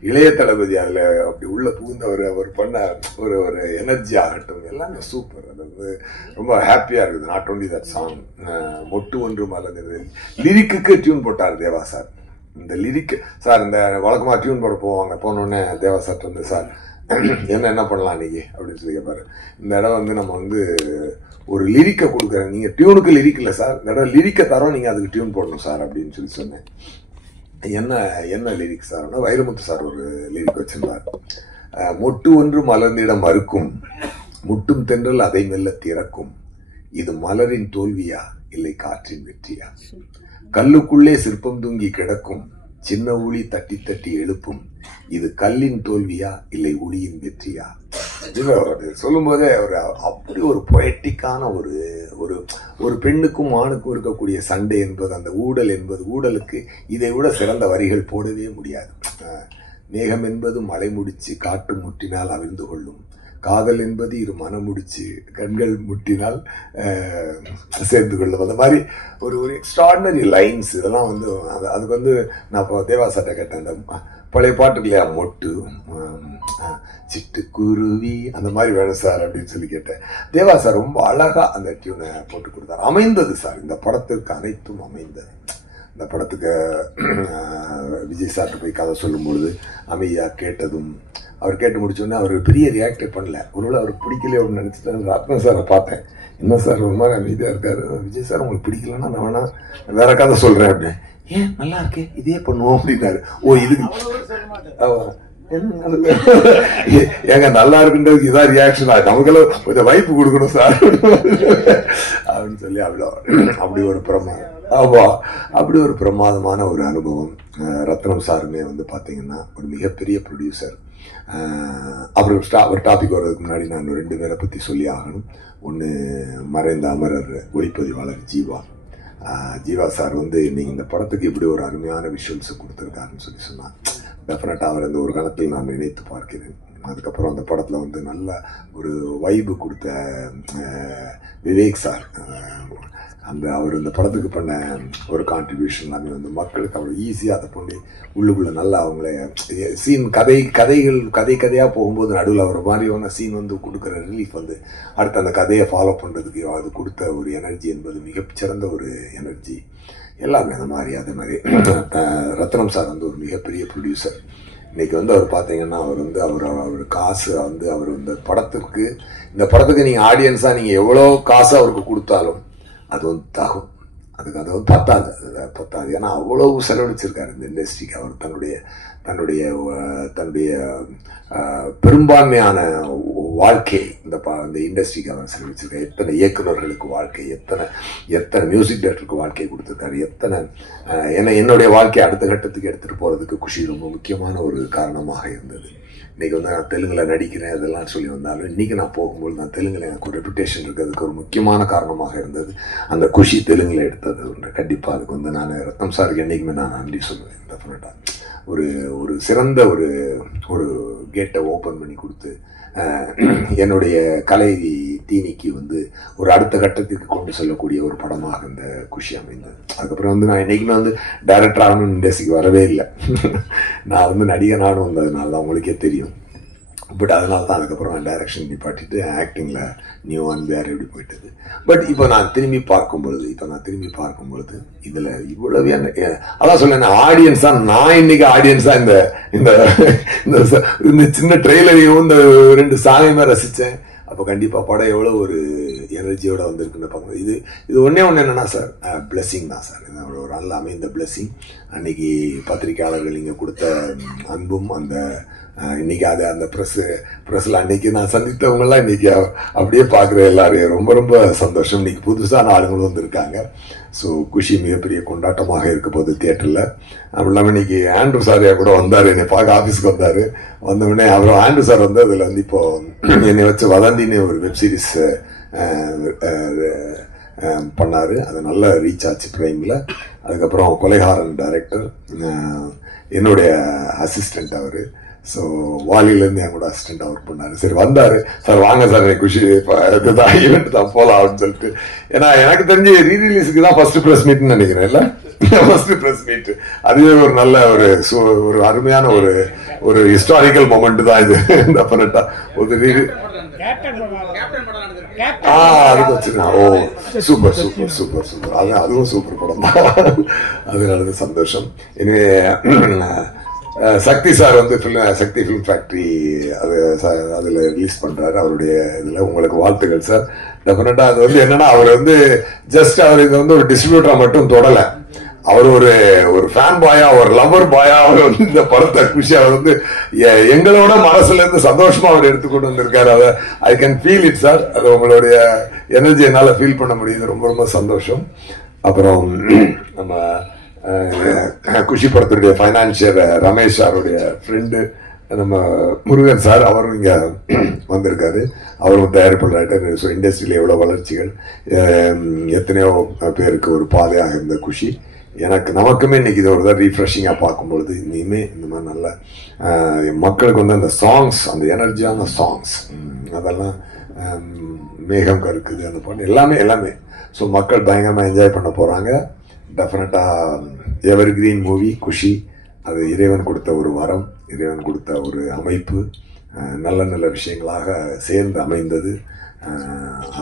இளைய தளபதி அதில் அப்படி உள்ள புகுந்தவர் அவர் பண்ண ஒரு எனர்ஜி ஆகட்டும், எல்லாமே சூப்பர். அது வந்து ரொம்ப ஹாப்பியாக இருக்குது. நாட் ஓன்லி தட் சாங், மொட்டு ஒன்று மலர்ந்தது லிரிக்கு டியூன் போட்டார் தேவா சார். இந்த லிரிக் சார் இந்த வழக்கமாக டியூன் போட போவாங்க, போனோடனே தேவா சார் வந்து சார் என்ன பண்ணலாம் இன்னைக்கு அப்படின்னு சொல்லி கேட்பாரு. இந்த இடம் வந்து நம்ம வந்து ஒரு லிரிக்கை கொடுக்குறேன், நீங்க டியூனுக்கு லிரிக் இல்லை சார், இந்த இடம் லிரிக்கை தரோம், நீங்க அதுக்கு டியூன் போடணும் சார் அப்படின்னு சொல்லி சொன்னேன். என்ன லிரிக் சார்? வைரமுத்து சார் ஒரு லிரிக் வச்சிருந்தார், மொட்டு ஒன்று மலர்ந்திடம் மறுக்கும் முட்டும் தென்றல் அதை மெல்ல திறக்கும், இது மலரின் தோல்வியா இல்லை காற்றின் வெற்றியா, கல்லுக்குள்ளே சிற்பம் தூங்கி கிடக்கும் சின்ன ஊழி தட்டி தட்டி எழுப்பும், இது கல்லின் தோல்வியா இல்லை ஒளியின் வெற்றியா. சொல்லும் போதே அப்படி ஒரு பொயட்டிக்கான ஒரு பெண்ணுக்கும் ஆணுக்கும் இருக்கக்கூடிய சண்டை என்பது, அந்த ஊடல் என்பது, ஊடலுக்கு இதை விட சிறந்த வரிகள் போடவே முடியாது. மேகம் என்பது மழை முடிச்சு காட்டு முட்டினால் அவிழ்ந்து கொள்ளும், காதல் என்பது இரு மனம் முடிச்சு கண்கள் முட்டினால் சேர்ந்து கொள்ளும். அந்த மாதிரி ஒரு எக்ஸ்ட்ராடினரி லைன்ஸ். இதெல்லாம் வந்து அதுக்கு வந்து நான் இப்போ தேவா சார்ட்ட கேட்டேன், அந்த பழைய பாட்டு இல்லையா, மொட்டு சிட்டுக்குருவி அந்த மாதிரி வேணும் சார் அப்படின்னு சொல்லி கேட்டேன். தேவா சார் ரொம்ப அழகா அந்த டியூனை போட்டு கொடுத்தாரு. அமைந்தது சார், இந்த படத்திற்கு அனைத்தும் அமைந்தது. இந்த படத்துக்கு விஜய் சார்ட்ட போய் கதை சொல்லும் பொழுது அமைதியா கேட்டதும், அவர் கேட்டு முடிச்சோடனே அவர் பெரிய ரியாக்டே பண்ணல. ஒருவேளை அவருக்கு பிடிக்கல அப்படின்னு நினைச்சிட்டு ரத்ன சாரை பார்த்தேன், என்ன சார் ஒரு மாதிரி அமைதியா இருக்காரு, விஜய் சார் உங்களுக்கு பிடிக்கலன்னா நான் வேணா வேற கதை சொல்றேன் அப்படின்னு. ஏன் நல்லா இருக்கே இதே பண்ணுவோம் அப்படின்னாரு. ஓ இதுக்கு ஏங்க நல்லா இருக்குன்றதுக்கு இதான் ரியாக்ஷன், நமக்கெல்லாம் கொஞ்சம் வாய்ப்பு கொடுக்கணும் சார் அப்படின்னு சொல்லி அப்படி ஒரு பிரமாதம். ஆமா, அப்படி ஒரு பிரமாதமான ஒரு அனுபவம். ரத்னம் சாருமே வந்து பாத்தீங்கன்னா ஒரு மிகப்பெரிய ப்ரொடியூசர். அப்புறம் ஒரு டாபிக் வர்றதுக்கு முன்னாடி நான் 2 பேரை பத்தி சொல்லி ஆகணும். ஒன்று மறைந்த அமரர் ஒளிப்பதிவாளர் ஜீவா சார் வந்து இன்னைக்கு இந்த படத்துக்கு இப்படி ஒரு அருமையான விஷுவல்ஸ் கொடுத்துருக்காருன்னு சொல்லி சொன்னார். டெஃபினட்டா அவர் இந்த ஒரு கணத்தில் நான் நினைத்து பார்க்கிறேன். அதுக்கப்புறம் அந்த படத்துல வந்து நல்ல ஒரு வைபு கொடுத்த விவேக் சார், அவர் இந்த படத்துக்கு பண்ண ஒரு கான்ட்ரிபியூஷன் எல்லாமே வந்து மக்களுக்கு அவ்வளோ ஈஸியாக அதை பண்ணி உள்ளுக்குள்ள நல்லா அவங்கள சீன் கதையா போகும்போது நடுவில் ஒரு மாதிரியான சீன் வந்து கொடுக்குற ரிலீஃப் வந்து அடுத்து அந்த கதையை ஃபாலோ பண்ணுறதுக்கு அது கொடுத்த ஒரு எனர்ஜி என்பது மிகச்சிறந்த ஒரு எனர்ஜி. எல்லாமே அந்த மாதிரி. அதே மாதிரி ரத்னம் சார் வந்து ஒரு மிகப்பெரிய ப்ரொடியூசர். இன்னைக்கு வந்து அவர் பார்த்தீங்கன்னா அவர் காசு வந்து அவர் இந்த படத்துக்கு நீங்க ஆடியன்ஸா நீங்க எவ்வளவு காசு அவருக்கு கொடுத்தாலும் அது வந்து தகும், அதுக்கு அது வந்து பத்தாது. ஏன்னா அவ்வளவு செலவழிச்சிருக்காரு இந்த இண்டஸ்ட்ரிக்கு. அவர் தன்னுடைய பெரும்பான்மையான வாழ்க்கை இந்த இண்டஸ்ட்ரிக்கு அவர் செலவழிச்சிருக்காரு. எத்தனை இயக்குநர்களுக்கு வாழ்க்கை, எத்தனை மியூசிக் டைரக்டருக்கு வாழ்க்கை கொடுத்திருக்காரு, என்னுடைய வாழ்க்கையை அடுத்த கட்டத்துக்கு எடுத்துட்டு போறதுக்கு குஷி ரொம்ப முக்கியமான ஒரு காரணமாக இருந்தது. இன்னைக்கு வந்து நான் தெலுங்குல நடிக்கிறேன் அதெல்லாம் சொல்லி வந்தாலும் இன்னைக்கு நான் போகும்போது நான் தெலுங்குல எனக்கு ஒரு ரெப்புடேஷன் இருக்கிறதுக்கு ஒரு முக்கியமான காரணமாக இருந்தது அந்த குஷி தெலுங்குல எடுத்தது. கண்டிப்பா அதுக்கு வந்து நான் ரத்னம் சாருக்கு என்னைக்குமே நான் நன்றி சொல்லுவேன். டெஃபினட்டா ஒரு சிறந்த ஒரு கேட்டை ஓபன் பண்ணி கொடுத்து என்னுடைய கலை தீனிக்கு வந்து ஒரு அடுத்த கட்டத்துக்கு கொண்டு செல்லக்கூடிய ஒரு படமாக இந்த குஷி அமைந்தது. அதுக்கப்புறம் வந்து நான் என்னைக்குமே வந்து டைரக்டர் ஆகணும்னு இண்டஸ்ட்ரிக்கு வரவே இல்லை. நான் வந்து நடிகனானும் வந்ததுனால தான் உங்களுக்கே தெரியும். பட் அதனால தான் அதுக்கப்புறம் நான் டைரக்ஷன் நிப்பாட்டிட்டு ஆக்டிங்ல நியூவான் வேற எப்படி போயிட்டது. பட் இப்போ நான் திரும்பி பார்க்கும் பொழுது இதுல இவ்வளவு அதான் சொல்ல ஆடியன்ஸா நான் இன்னைக்கு ஆடியன்ஸா இந்த சின்ன ட்ரெய்லரையும் இந்த 2 சாங்கையுமே ரசிச்சேன். அப்போ கண்டிப்பா படம் எவ்வளவு ஒரு எனர்ஜியோட வந்திருக்குன்னு பார்க்கணும். இது ஒன்னே என்னன்னா சார் பிளெஸிங் தான் சார். ஒரு நல்ல அமைந்த பிளெஸிங். அன்னைக்கு பத்திரிகையாளர்கள் இங்க கொடுத்த அன்பும் இன்னைக்கு அந்த பிரஸ்ல அன்னைக்கு நான் சந்தித்தவங்க எல்லாம் இன்னைக்கு அப்படியே பாக்குற எல்லாரையும் ரொம்ப ரொம்ப சந்தோஷம். இன்னைக்கு புதுசான ஆளுங்களும் வந்திருக்காங்க. ஸோ குஷி மிகப்பெரிய கொண்டாட்டமாக இருக்க போது தியேட்டர்ல. அப்படி இல்லாம இன்னைக்கு ஆண்ட்ரூ சாரியா கூட வந்தாரு, என்னை பார்க்க ஆபீஸ்க்கு வந்தாரு. வந்தவுடனே அப்புறம் ஆண்ட்ரூ சார் வந்து அதுல வந்து இப்போ என்னை வச்சு வதந்தின்னு ஒரு வெப் சீரிஸ் பண்ணாரு. அது நல்ல ரீச் ஆச்சு பிரைம்ல. அதுக்கப்புறம் கொலைகாரன் டைரக்டர் என்னுடைய அசிஸ்டன்ட் அவரு. ஸோ வாலியிலேருந்து என் கூட அசிஸ்டண்டாக ஒர்க் பண்ணாரு. சரி வந்தாரு, சார் வாங்க சார் குஷி இதுதான் ஈவெண்ட் தான் போகலாம் அப்படின்னு சொல்லிட்டு. ஏன்னா எனக்கு தெரிஞ்சு ரீரிலீஸுக்கு தான் ஃபர்ஸ்ட் ப்ரெஸ் மீட்னு நினைக்கிறேன். இல்லை ஃபர்ஸ்ட் ப்ரெஸ் மீட். அதுவே ஒரு நல்ல ஒரு அருமையான ஒரு ஹிஸ்டாரிக்கல் மொமெண்ட் தான் இது. டெஃபினட்டா ஒரு அதுக்கு வச்சிருக்கேன். ஓ சூப்பர் சூப்பர் சூப்பர் சூப்பர். அதுவும் சூப்பர் படம் தான். அதனால சந்தோஷம். எனவே சக்தி சார் வந்து சக்தி ஃபிலிம் ஃபேக்டரி அதுல ரிலீஸ் பண்றாரு. அவருடைய இதுல உங்களுக்கு வாழ்த்துக்கள் சார். டெஃபினட்டா அது வந்து என்னன்னா அவர் வந்து ஜஸ்ட் அவர் இது வந்து ஒரு டிஸ்ட்ரிபியூட்டரா மட்டும் தொடல, அவர் ஒரு ஃபேன் பாயா ஒரு லவர் பாயா அவர் வந்து இந்த படத்தை குஷி அவர் வந்து எங்களோட மனசுல இருந்து சந்தோஷமா அவர் எடுத்துக்கொண்டு வந்திருக்காரு. அதை I can feel it sir. அது உங்களுடைய எனர்ஜி என்னால ஃபீல் பண்ண முடியுது. ரொம்ப ரொம்ப சந்தோஷம். அப்புறம் நம்ம குஷி படத்துடைய பைனான்சியர் ரமேஷ் சாருடைய ஃப்ரெண்டு நம்ம முருகன் சார், அவரும் இங்க வந்திருக்காரு. அவரும் தயாரிப்பு ரைட்டர். ஸோ இண்டஸ்ட்ரியில எவ்வளவு வளர்ச்சிகள், எத்தனையோ பேருக்கு ஒரு பாதையாக இருந்த குஷி. நமக்குமே இன்னைக்கு இது ஒரு ரீஃப்ரெஷிங்கா பார்க்கும்பொழுது இனிமே இந்த மாதிரி நல்ல மக்களுக்கு வந்து அந்த சாங்ஸ், அந்த எனர்ஜியான சாங்ஸ், அதெல்லாம் மேகம் கருக்குது அந்த பாட்டு எல்லாமே ஸோ மக்கள் பயங்கரமா என்ஜாய் பண்ண போறாங்க. டெஃபினட்டா எவர் கிரீன் மூவி குஷி. அது இறைவன் கொடுத்த ஒரு வரம், இறைவன் கொடுத்த ஒரு அமைப்பு, நல்ல நல்ல விஷயங்களாக சேர்ந்து அமைந்தது.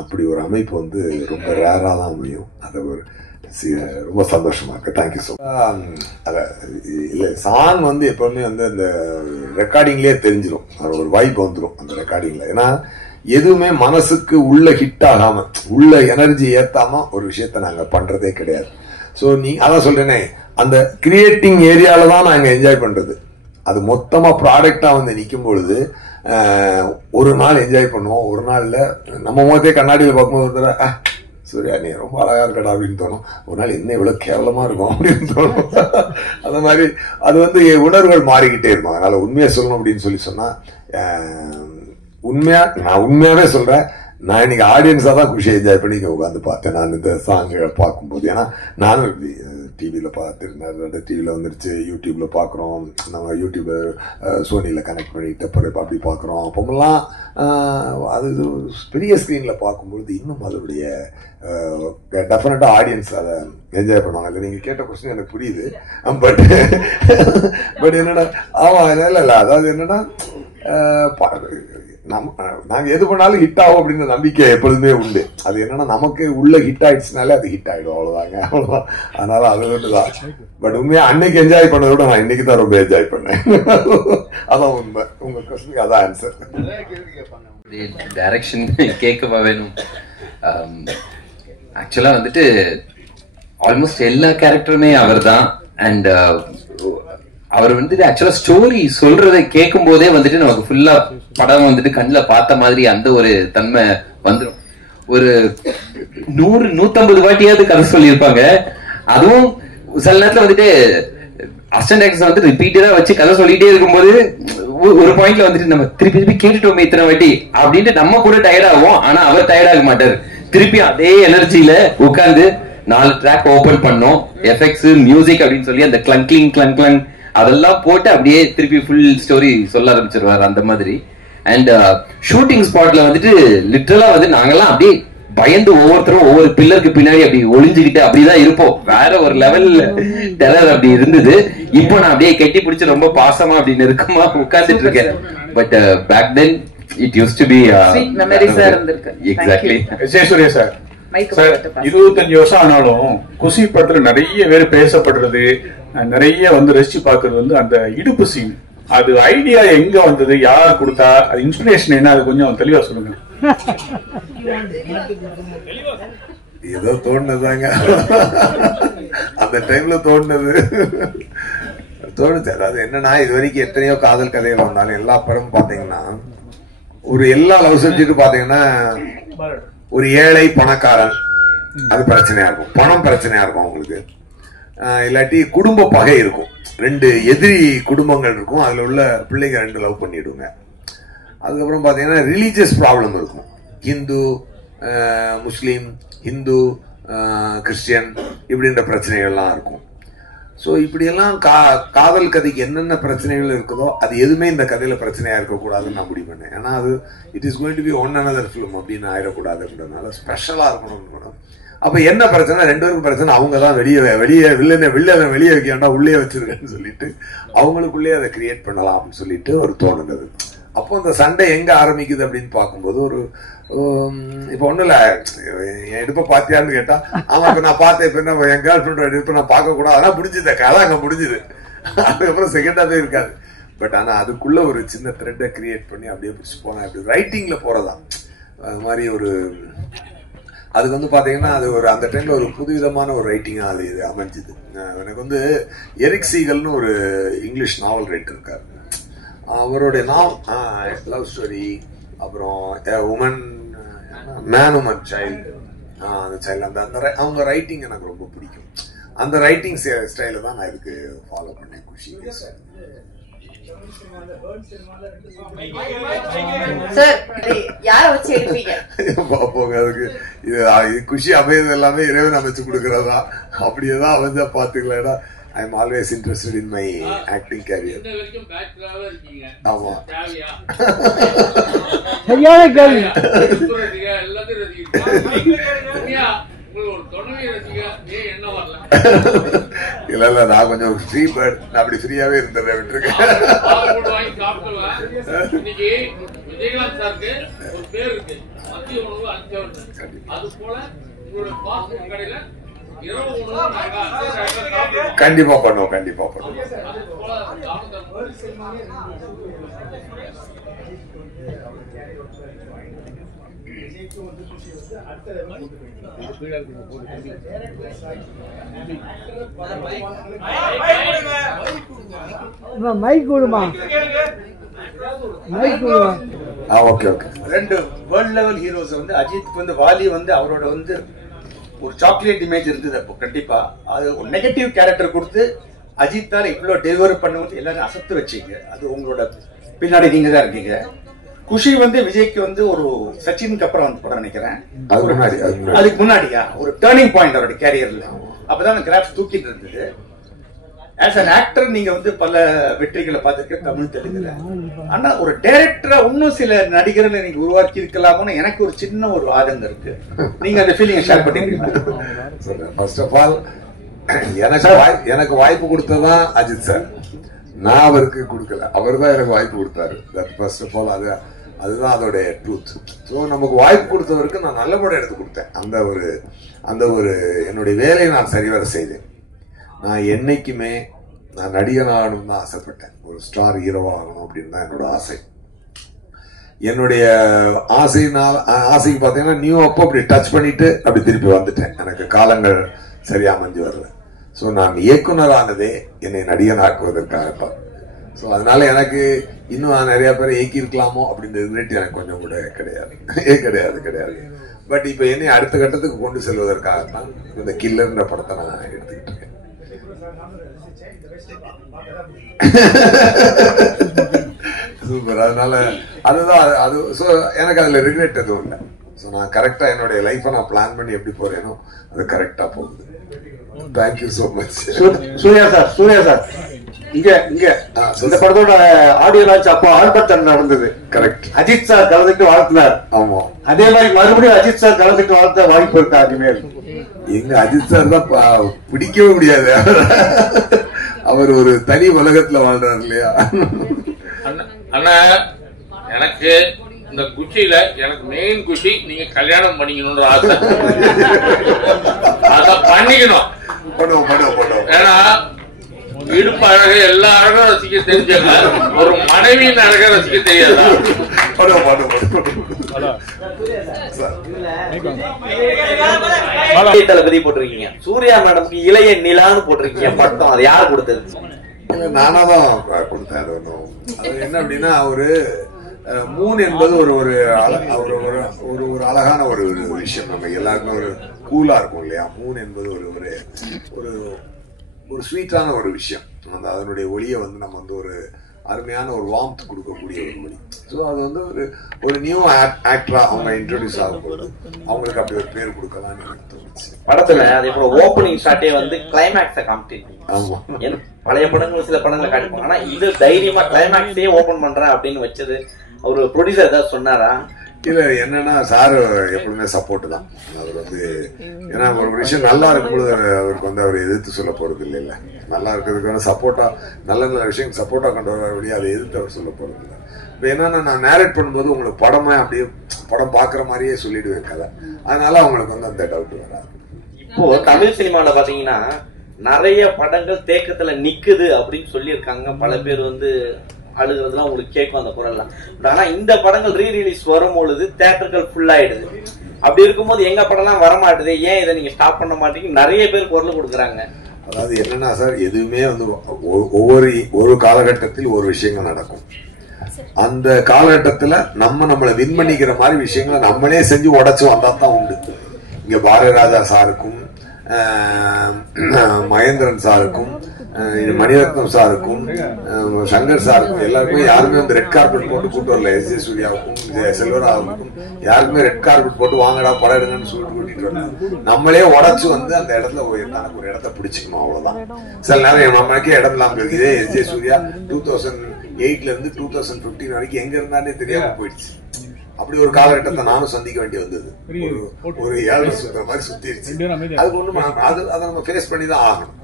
அப்படி ஒரு அமைப்பு வந்து ரொம்ப ரேரா தான் அமையும். அது ரொம்ப சந்தோஷமா இருக்கு. தேங்க்யூ ஸோ இல்ல சாங் வந்து எப்பவுமே வந்து அந்த ரெக்கார்டிங்லயே தெரிஞ்சிடும், ஒரு வைப் வந்துடும் அந்த ரெக்கார்டிங்ல. ஏன்னா எதுவுமே மனசுக்கு உள்ள ஹிட் ஆகாம உள்ள எனர்ஜி ஏத்தாம ஒரு விஷயத்த நாங்க பண்றதே கிடையாது. ஸோ அதான் சொல்றேனே, அந்த கிரியேட்டிங் ஏரியால தான் நாங்க என்ஜாய் பண்றது. அது மொத்தமா ப்ராடக்டா வந்து நிற்கும் பொழுது ஒரு நாள் என்ஜாய் பண்ணுவோம், ஒரு நாள்ல நம்ம முகத்தே கண்ணாடியில பார்க்கும்போது சூர்யா நீ ரொம்ப அழகா இருக்கடா அப்படின்னு தோணும். ஒரு நாள் என்ன இவ்வளவு கேவலமா இருக்கும் அப்படின்னு தோணும். அந்த மாதிரி அது வந்து உணர்வுகள் மாறிக்கிட்டே இருக்கும். அதனால உண்மையா சொல்லணும் அப்படின்னு சொன்னா நான் உண்மையாவே சொல்றேன், நான் இன்னைக்கு ஆடியன்ஸா தான் குஷி என்ஜாய் பண்ணி உட்காந்து பார்த்தேன் நான் இந்த சாங்குகளை பார்க்கும்போது. ஏன்னா நானும் டிவியில பார்த்துருந்தேன், டிவியில வந்துருச்சு, யூடியூப்ல பாக்குறோம், நம்ம யூடியூப் சோனியில கனெக்ட் பண்ணிட்டு அப்படி பாக்குறோம். அப்பமெல்லாம் அது பெரிய ஸ்கிரீன்ல பார்க்கும்போது இன்னும் அதோடைய டெஃபினட்டா ஆடியன்ஸ் அதை என்ஜாய் பண்ணுவாங்க. இல்லை நீங்க கேட்ட கொஸ்டின் எனக்கு புரியுது. பட் என்னன்னா ஆமா இல்ல அதாவது என்னன்னா நாங்க எது பண்ணாலும் ஹிட் ஆகும் அப்படின்ற நம்பிக்கை எப்பொழுதுமே உண்டு. அது என்னன்னா நமக்கு உள்ள ஹிட் ஆயிடுச்சுனாலே அது ஹிட் ஆயிடும், அவ்வளவுதாங்க. அவ்வளவுதான். அதனால அது ஒன்றுதான். பட் உண்மையா அன்னைக்கு என்ஜாய் பண்ணதை விட நான் இன்னைக்கு தான் ரொம்ப என்ஜாய் பண்ணேன். அதான் உண்மை. உங்க கொஸ்டினுக்கு அதான் ஆன்சர். டைரக்ஷன் கேட்கவா வேணும். ஆக்சுவலா வந்துட்டு ஆல்மோஸ்ட் எல்லா கேரக்டருமே அவர் தான். அண்ட் அவர் வந்துட்டு ஆக்சுவலா ஸ்டோரி சொல்றதை கேட்கும் போதே வந்துட்டு நமக்கு ஃபுல்லா படம் வந்துட்டு கண்ணில் பார்த்த மாதிரி அந்த ஒரு தன்மை வந்துடும். ஒரு 100-150 வாட்டியாவது கதை சொல்லியிருப்பாங்க. அதுவும் சில நேரத்துல வந்துட்டு அசிஸ்டன்ட் டைரக்டர்ஸ் வந்து ரிப்பீட்டடா வச்சு கதை சொல்லிட்டே இருக்கும்போது ஒரு பாயிண்ட்ல வந்துட்டு நம்ம திருப்பி கேட்டுட்டோமே இத்தனை வாட்டி அப்படின்ட்டு நம்ம கூட டயர்ட் ஆகும். ஆனா அவர் டயர்ட் ஆக மாட்டார். திருப்பி அதே எனர்ஜியில உட்கார்ந்து 4 ட்ராக் ஓபன் பண்ணோம், எஃபெக்ட்ஸ் மியூசிக் அப்படின்னு சொல்லி அந்த கிளங் கிளங் அதெல்லாம் போட்டு அப்படியே திருப்பி ஃபுல் ஸ்டோரி சொல்ல ஆரம்பிச்சிருவாரு அந்த மாதிரி. அண்ட் ஷூட்டிங் ஸ்பாட்ல வந்துட்டு லிட்டரலா வந்து நாங்கெல்லாம் அப்படியே பயந்து ஒவ்வொருத்தரும் ஒவ்வொரு பில்லருக்கு பின்னாடி அப்படி ஒளிஞ்சுக்கிட்டு அப்படிதான் இருப்போம். வேற ஒரு லெவல்ல டெரர் அப்படி இருந்தது. இப்போ நான் அப்படியே கெட்டி பிடிச்சு ரொம்ப பாசமா அப்படி நெருக்கமா உட்கார்ந்துட்டு இருக்கேன். But back then it used to be மெமரிஸா இருந்திருக்கு. எக்ஸாக்ட்லி. விஜயசூர்யா சார் 25 வருஷம் ஆனாலும் குஷி படத்துல நிறைய பேர் பேசப்படுறது, நிறைய வந்து ரசிச்சு பாக்குறது வந்து அந்த இடுப்பு சீன். அது ஐடியா எங்க வந்தது, யார் கொடுத்தா, அது இன்ஸ்பிரேஷன் என்ன, அது கொஞ்சம் தெளிவா சொல்லுங்க. ஏதோ தோணுதாங்க, அந்த டைம்ல தோணுது. அதாவது என்னன்னா, இது வரைக்கும் எத்தனையோ காதல் கதைகள் வந்தாலும் எல்லா படமும் பாத்தீங்கன்னா ஒரு எல்லா லவ் சப்ஜெக்ட் பாத்தீங்கன்னா ஒரு ஏழை பணக்காரன் அது பிரச்சனையா இருக்கும், பணம் பிரச்சனையா இருக்கும் அவங்களுக்கு. இல்லாட்டி குடும்ப பகை இருக்கும், 2 எதிரி குடும்பங்கள் இருக்கும், அதுல உள்ள பிள்ளைங்க 2 லவ் பண்ணிடுங்க. அதுக்கப்புறம் பாத்தீங்கன்னா ரிலீஜியஸ் ப்ராப்ளம் இருக்கும், ஹிந்து முஸ்லீம், ஹிந்து கிறிஸ்டியன் இப்படின்ற பிரச்சனைகள்லாம் இருக்கும். ஸோ இப்படியெல்லாம் காதல் கதைக்கு என்னென்ன பிரச்சனைகள் இருக்குதோ அது எதுவுமே இந்த கதையில பிரச்சனையா இருக்கக்கூடாதுன்னு நான் முடிவு பண்ணேன். ஏன்னா அது it is going to be one another film அப்படின்னு ஆயிடக்கூடாதுன்றதுனால ஸ்பெஷலா இருக்கணும்னு கூட. அப்ப என்ன பிரச்சனை, 2 பேருக்கும் பிரச்சனை. அவங்க தான் வெளியே வில்லனை வெளியே வைக்க வேண்டாம், உள்ளே வச்சிருக்கேன்னு சொல்லிட்டு அவங்களுக்குள்ளேயே அதை கிரியேட் பண்ணலாம் அப்படின்னு சொல்லிட்டு ஒரு தோணுது. அப்போ அந்த சண்டை எங்க ஆரம்பிக்குது அப்படின்னு பார்க்கும்போது ஒரு இப்ப ஒண்ணு இல்ல, என் இடுப்ப பாத்தியான்னு கேட்டா ஆமா இப்ப நான் பார்த்தேன், இப்ப என்ன என் கேர்ள் ஃபிரெண்டோட இடுப்ப நான் பார்க்க கூடாது, அதெல்லாம் முடிஞ்சுது, கதை அங்க முடிஞ்சுது. அதுக்கப்புறம் செகண்டாவே இருக்காது. பட் ஆனா அதுக்குள்ள ஒரு சின்ன த்ரெட்டை கிரியேட் பண்ணி அப்படியே பிடிச்சி போனா அப்படி ரைட்டிங்ல போறதா அது மாதிரி ஒரு அதுக்கு வந்து பாத்தீங்கன்னா அது ஒரு அந்த டைம்ல ஒரு புதுவிதமான ஒரு ரைட்டிங்கா அது இது அமைஞ்சுது. எனக்கு வந்து எரிக் சீகல்னு ஒரு இங்கிலீஷ் நாவல் ரைட்டர் இருக்காரு. அவருடைய லவ் ஸ்டோரி, அப்புறம் உமன் மேன் உமன் சைல்டு, அந்த சைல்டு அந்த அவங்க ரைட்டிங் எனக்கு ரொம்ப பிடிக்கும். அந்த ரைட்டிங் ஸ்டைல தான் நான் இதுக்கு ஃபாலோ பண்ணேன். குஷி பாப்போங்க, அதுக்கு குஷி அமையது எல்லாமே இறைவன் அமைச்சு கொடுக்கறதா, அப்படியேதான் அமைஞ்சா பாத்துக்கலாம். I am always interested in my acting career. ஆமா, சரியான கேள்வி. இல்ல நான் கொஞ்சம் ஃப்ரீ பேர்ட், நான் அப்படி ஃப்ரீயாவே இருந்தேன், விட்டுருக்கேன். விஜயகாந்த் சாருக்கு ஒரு பேர் இருக்கு, மத்திய உணவு அளித்தவர். அது போல உங்களோட கடையில கண்டிப்பா பண்ணுவோம், கண்டிப்பா பண்ணுவோம். மைக் கொடுமா, மைக் கொடுமா. Okay okay. 2 world level heroes வந்து அஜித் வந்து வாலி வந்து அவரோட வந்து ஒரு சாக்லேட் இமேஜ் இருந்தது. அப்போ கண்டிப்பா அது ஒரு நெகட்டிவ் கேரக்டர் கொடுத்து அஜித்தால இவ்வளவு டெலிவர் பண்ணுவது எல்லாரும் அசத்து வச்சீங்க. அது உங்களோட பின்னாடி நீங்க தான் இருக்கீங்க. குஷி வந்து விஜய்க்கு வந்து ஒரு சச்சினுக்கு அப்புறம் வந்து படம் நினைக்கிறேன், அதுக்கு முன்னாடியா ஒரு டேர்னிங் பாயிண்ட் அவரோட கேரியர்ல. அப்பதான் கிராஃப்ஸ் தூக்கிட்டு இருந்தது. ஆஸ் அன் ஆக்டர் நீங்க வந்து பல வெற்றிகளை பார்த்துருக்க தமிழ் தெலுங்குல. ஆனா ஒரு டைரக்டரா இன்னும் சில நடிகர்களை நீங்க உருவாக்கி இருக்கலாம்னு எனக்கு ஒரு சின்ன ஒரு ஆதங்கம் இருக்கு. நீங்க அந்த ஃபீலிங்கை ஷேர் பண்ணிக்கிறீங்களா? ஃபர்ஸ்ட் ஆஃப் ஆல் எனக்கு வாய்ப்பு கொடுத்ததான் அஜித் சார், நான் அவருக்கு கொடுக்கல, அவர் தான் எனக்கு வாய்ப்பு கொடுத்தாரு. ஃபர்ஸ்ட் ஆஃப் ஆல் அதுதான் அதோடைய ட்ரூத். ஸோ நமக்கு வாய்ப்பு கொடுத்தவருக்கு நான் நல்ல படம் எடுத்து கொடுத்தேன். அந்த ஒரு என்னுடைய வேலையை நான் சரிவர செய்தேன். நான் என்னைக்குமே நான் நடிகன் ஆகணும்னு தான் ஆசைப்பட்டேன். ஒரு ஸ்டார் ஹீரோவா ஆகணும் அப்படின்னு தான் என்னோட ஆசை. என்னுடைய ஆசைக்கு பார்த்தீங்கன்னா நியூ அப்போ அப்படி டச் பண்ணிட்டு அப்படி திருப்பி வந்துட்டேன். எனக்கு காலங்கள் சரியா அமைஞ்சு வரல. ஸோ நான் இயக்குனரானதே என்னை நடிகன் ஆக்குவதற்காகத்தான். ஸோ அதனால எனக்கு இன்னும் நிறைய பேரை இயக்கி இருக்கலாமோ அப்படின்ற ரிலேட்டிவ் எனக்கு கொஞ்சம் கூட கிடையாது. பட் இப்போ என்னை அடுத்த கட்டத்துக்கு கொண்டு செல்வதற்காகத்தான் இந்த கில்லர்ன்ற படத்தை நான் எடுத்துக்கிட்டு இருக்கேன். சூப்பர். அதனால அதுதான் அது. ஸோ எனக்கு அதுல ரிக்ரெட் எதுவும் இல்லை. ஸோ நான் கரெக்டா என்னுடைய லைஃபை நான் பிளான் பண்ணி எப்படி போறேனோ அது கரெக்டா போகுது. Thank you so much. Suriya sir இங்க இந்த படத்தோட ஆடியோ லான்ச் அப்போ ஆல்பர்ட் நடந்தது. கரெக்ட். அஜித் சார் கலந்துட்டு வாழ்த்தினார். ஆமா. அதே மாதிரி மறுபடியும் அஜித் சார் கலந்துட்டு வாழ்த்த வாய்ப்பு இருக்கா? இனிமேல் எங்க அஜித் சார் தான் பிடிக்கவே முடியாது. அவர் ஒரு தனி உலகத்துல வாழ்றாரு இல்லையா? அண்ணா எனக்கு இந்த குஷியில எனக்கு மெயின் குஷி நீங்க கல்யாணம் பண்ணிக்கணும்ன்ற ஆசை. அத பண்ணிக்கணும். ஏன்னா இடுப்பு அழக எல்லா அழகும் ரசிக்க தெரிஞ்சாங்க, ஒரு மனைவியின் அழக ரசிக்க தெரியாதா? தளபதி போட்டிருக்கீங்க, சூர்யா மேடம்க்கு இளைய நிலான்னு போட்டிருக்கீங்க பட்டம். அது யார் கொடுத்தது? நானாதான் கொடுத்தேன். அது ஒன்றும் அது என்ன அப்படின்னா ஒரு மூன் என்பது ஒரு ஒரு அழகான ஒரு விஷயம். நம்ம எல்லாருக்குமே ஒரு கூலா இருக்கும் இல்லையா? மூன் என்பது ஒரு ஒரு ஸ்வீட்டான ஒரு விஷயம். அந்த அதனுடைய ஒளியை வந்து நம்ம வந்து ஒரு அருமையான ஒரு வார்ம்த் கொடுக்கக்கூடிய ஒரு ஒளி. ஸோ அது வந்து ஒரு நியூ ஆக்டரா அவங்க இன்ட்ரோடியூஸ் ஆகும்போது அவங்களுக்கு அப்படி ஒரு பேர் கொடுக்கலாம்னு எனக்கு தோணுச்சு. படத்துல அதே போல ஓப்பனிங் ஷாட்டே வந்து கிளைமேக்ஸை காமிச்சிருக்கீங்க. ஆமா, பழைய படங்கள் சில படங்களை காட்டிப்பாங்க, ஆனா இது தைரியமா கிளைமேக்ஸே ஓபன் பண்றேன் அப்படின்னு வச்சது ஒரு ப்ரொடியூசர் ஏதாவது சொன்னாரா? இல்ல, என்னன்னா சாரு எப்பவுமே சப்போர்ட் தான். அவர் வந்து ஏன்னா ஒரு விஷயம் நல்லா இருக்கும்போது அவருக்கு வந்து அவர் எதிர்த்து சொல்ல போறது இல்ல. நல்லா இருக்கிறதுக்கான சப்போர்ட்டா நல்ல நல்ல விஷயம் சப்போர்ட்டா கொண்டு வர வழியா அதை எதிர்த்து அவர் சொல்ல போறது இல்லை. இப்ப என்னன்னா நான் நேரேட் பண்ணும்போது உங்களுக்கு படமா அப்படியே படம் பாக்குற மாதிரியே சொல்லிடுவேன் கதை. அதனால அவங்களுக்கு வந்து அந்த டவுட் வராது. இப்போ தமிழ் சினிமால பாத்தீங்கன்னா நிறைய படங்கள் தேக்கத்துல நிக்குது அப்படின்னு சொல்லியிருக்காங்க. பல பேர் வந்து அழுகிறதுலாம் உங்களுக்கு கேட்கும் அந்த குரல்லாம். ஆனா இந்த படங்கள் ரீ ரிலீஸ் வரும்பொழுது தியேட்டர்கள் ஃபுல் ஆயிடுது. அப்படி இருக்கும்போது எங்க படம்லாம் வரமாட்டுது, ஏன் இதை நீங்க ஸ்டாப் பண்ண மாட்டீங்க நிறைய பேர் குரல் கொடுக்குறாங்க. அதாவது என்னன்னா சார், எதுவுமே வந்து ஒரு காலகட்டத்தில் ஒரு விஷயங்கள் நடக்கும். அந்த காலகட்டத்துல நம்மளை வின் பண்ணிக்கிற மாதிரி விஷயங்களை நம்மளே செஞ்சு உடைச்சு வந்தா தான் உண்டு. இங்க பாரதிராஜா சாருக்கும் மகேந்திரன் சாருக்கும் மணிரத்னம் சாருக்கும் சங்கர் சாருக்கும் எல்லாருக்குமே யாருமே வந்து ரெட் கார்பெட் போட்டு கூட்டு வரல. எஸ்.ஜே. சூர்யாவுக்கும் செல்வராவுக்கும் யாருக்குமே ரெட் கார்பெட் போட்டு வாங்கடா படம் எடுங்கன்னு சொல்லிட்டு கூட்டிட்டு வரல. நம்மளே உடச்சு வந்து அந்த இடத்துல தனக்கு ஒரு இடத்த பிடிச்சிக்கணும், அவ்வளவுதான். சில நேரம் நம்மளுக்கே இடம் இல்லாம இருக்குது. எஸ்.ஜே. சூர்யா 2008ல இருந்து 2015 வரைக்கும் எங்க இருந்தானே தெரியாம போயிடுச்சு. அப்படி ஒரு காலகட்டத்தை நானும் சந்திக்க வேண்டி வந்தது. ஒரு ஏழை சுத்துற மாதிரி சுத்திருச்சு. அதுக்கு ஒண்ணும் அதை நம்ம ஃபேஸ் பண்ணி தான் ஆகணும்.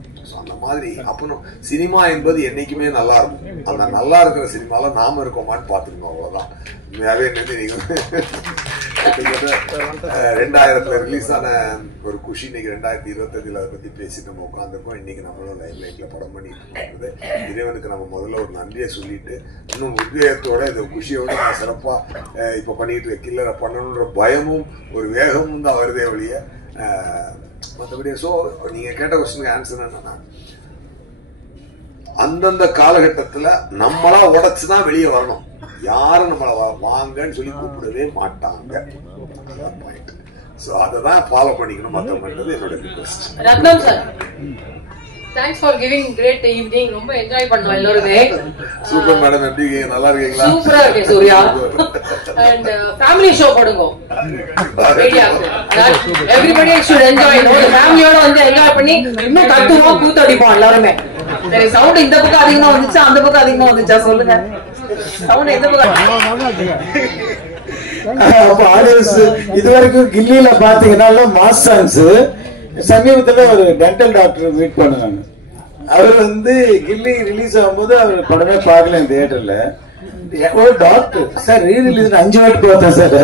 அந்த மாதிரி அப்போ சினிமா என்பது என்னைக்குமே நல்லா இருக்கும். அந்த நல்லா இருக்கிற சினிமால நாம இருக்கோமான்னு பாத்துக்கணும், அவ்வளவுதான். உண்மையாவே நீங்க 2000ல ரிலீஸ் ஆன ஒரு குஷி இன்னைக்கு 2025ல அதை பத்தி பேசி நம்ம உட்காந்துருக்கோம். இன்னைக்கு நம்மளும் லைஃப் லைட்ல படம் பண்ணிட்டு இருக்கிறது இறைவனுக்கு நம்ம முதல்ல ஒரு நன்றியை சொல்லிட்டு இன்னும் உத்வேகத்தோட இந்த குஷியோட நான் சிறப்பா இப்ப பண்ணிட்டு இருக்க கில்லரை பண்ணணுன்ற பயமும் ஒரு வேகமும் தான் வருதே ஒழிய மற்றபடி. ஸோ நீங்க கேட்ட கொஸ்டினுக்கு ஆன்சர் என்னன்னா, அந்தந்த காலகட்டத்துல நம்மளா உடைச்சுதான் வெளியே வரணும். யாரும் நம்மள வாங்கன்னு சொல்லி கூப்பிடவே மாட்டாங்க. ஸோ அததான் ஃபாலோ பண்ணிக்கணும். மற்றவங்க என்னோட request. Ratnam sir, thanks for giving great evening. ரொம்ப என்ஜாய் பண்ணோம் எல்லாருமே. சூப்பர் மேடம், எப்படி இருக்கீங்க? நல்லா இருக்கீங்களா? சூப்பரா இருக்கேன் சூர்யா. and family show போடுங்க. everybody should enjoy. ஃபேமிலியோட வந்து என்ஜாய் பண்ணி இன்னும் கட்டுவோம், கூத்தடிப்போம் எல்லாருமே. சரி, சவுண்ட் இந்த பக்கம் அதிகமா வந்துச்சா அந்த பக்கம் அதிகமா வந்துச்சா சொல்லுங்க. சவுண்ட் இந்த பக்கம். அப்ப ஆடியன்ஸ் இதுவரைக்கும் கில்லியில பாத்தீங்கன்னா மாஸ் சாங்ஸ். சமீபத்துல ஒரு டென்டல் டாக்டர் மீட் பண்ணாங்க. அவர் வந்து கில்லி ரிலீஸ் ஆகும்போது அவர் படமே பார்க்கல தியேட்டர்ல. ஒரு டாக்டர் சார் ரீ ரிலீஸ் 5 வாட்டி பார்த்தேன் சார்.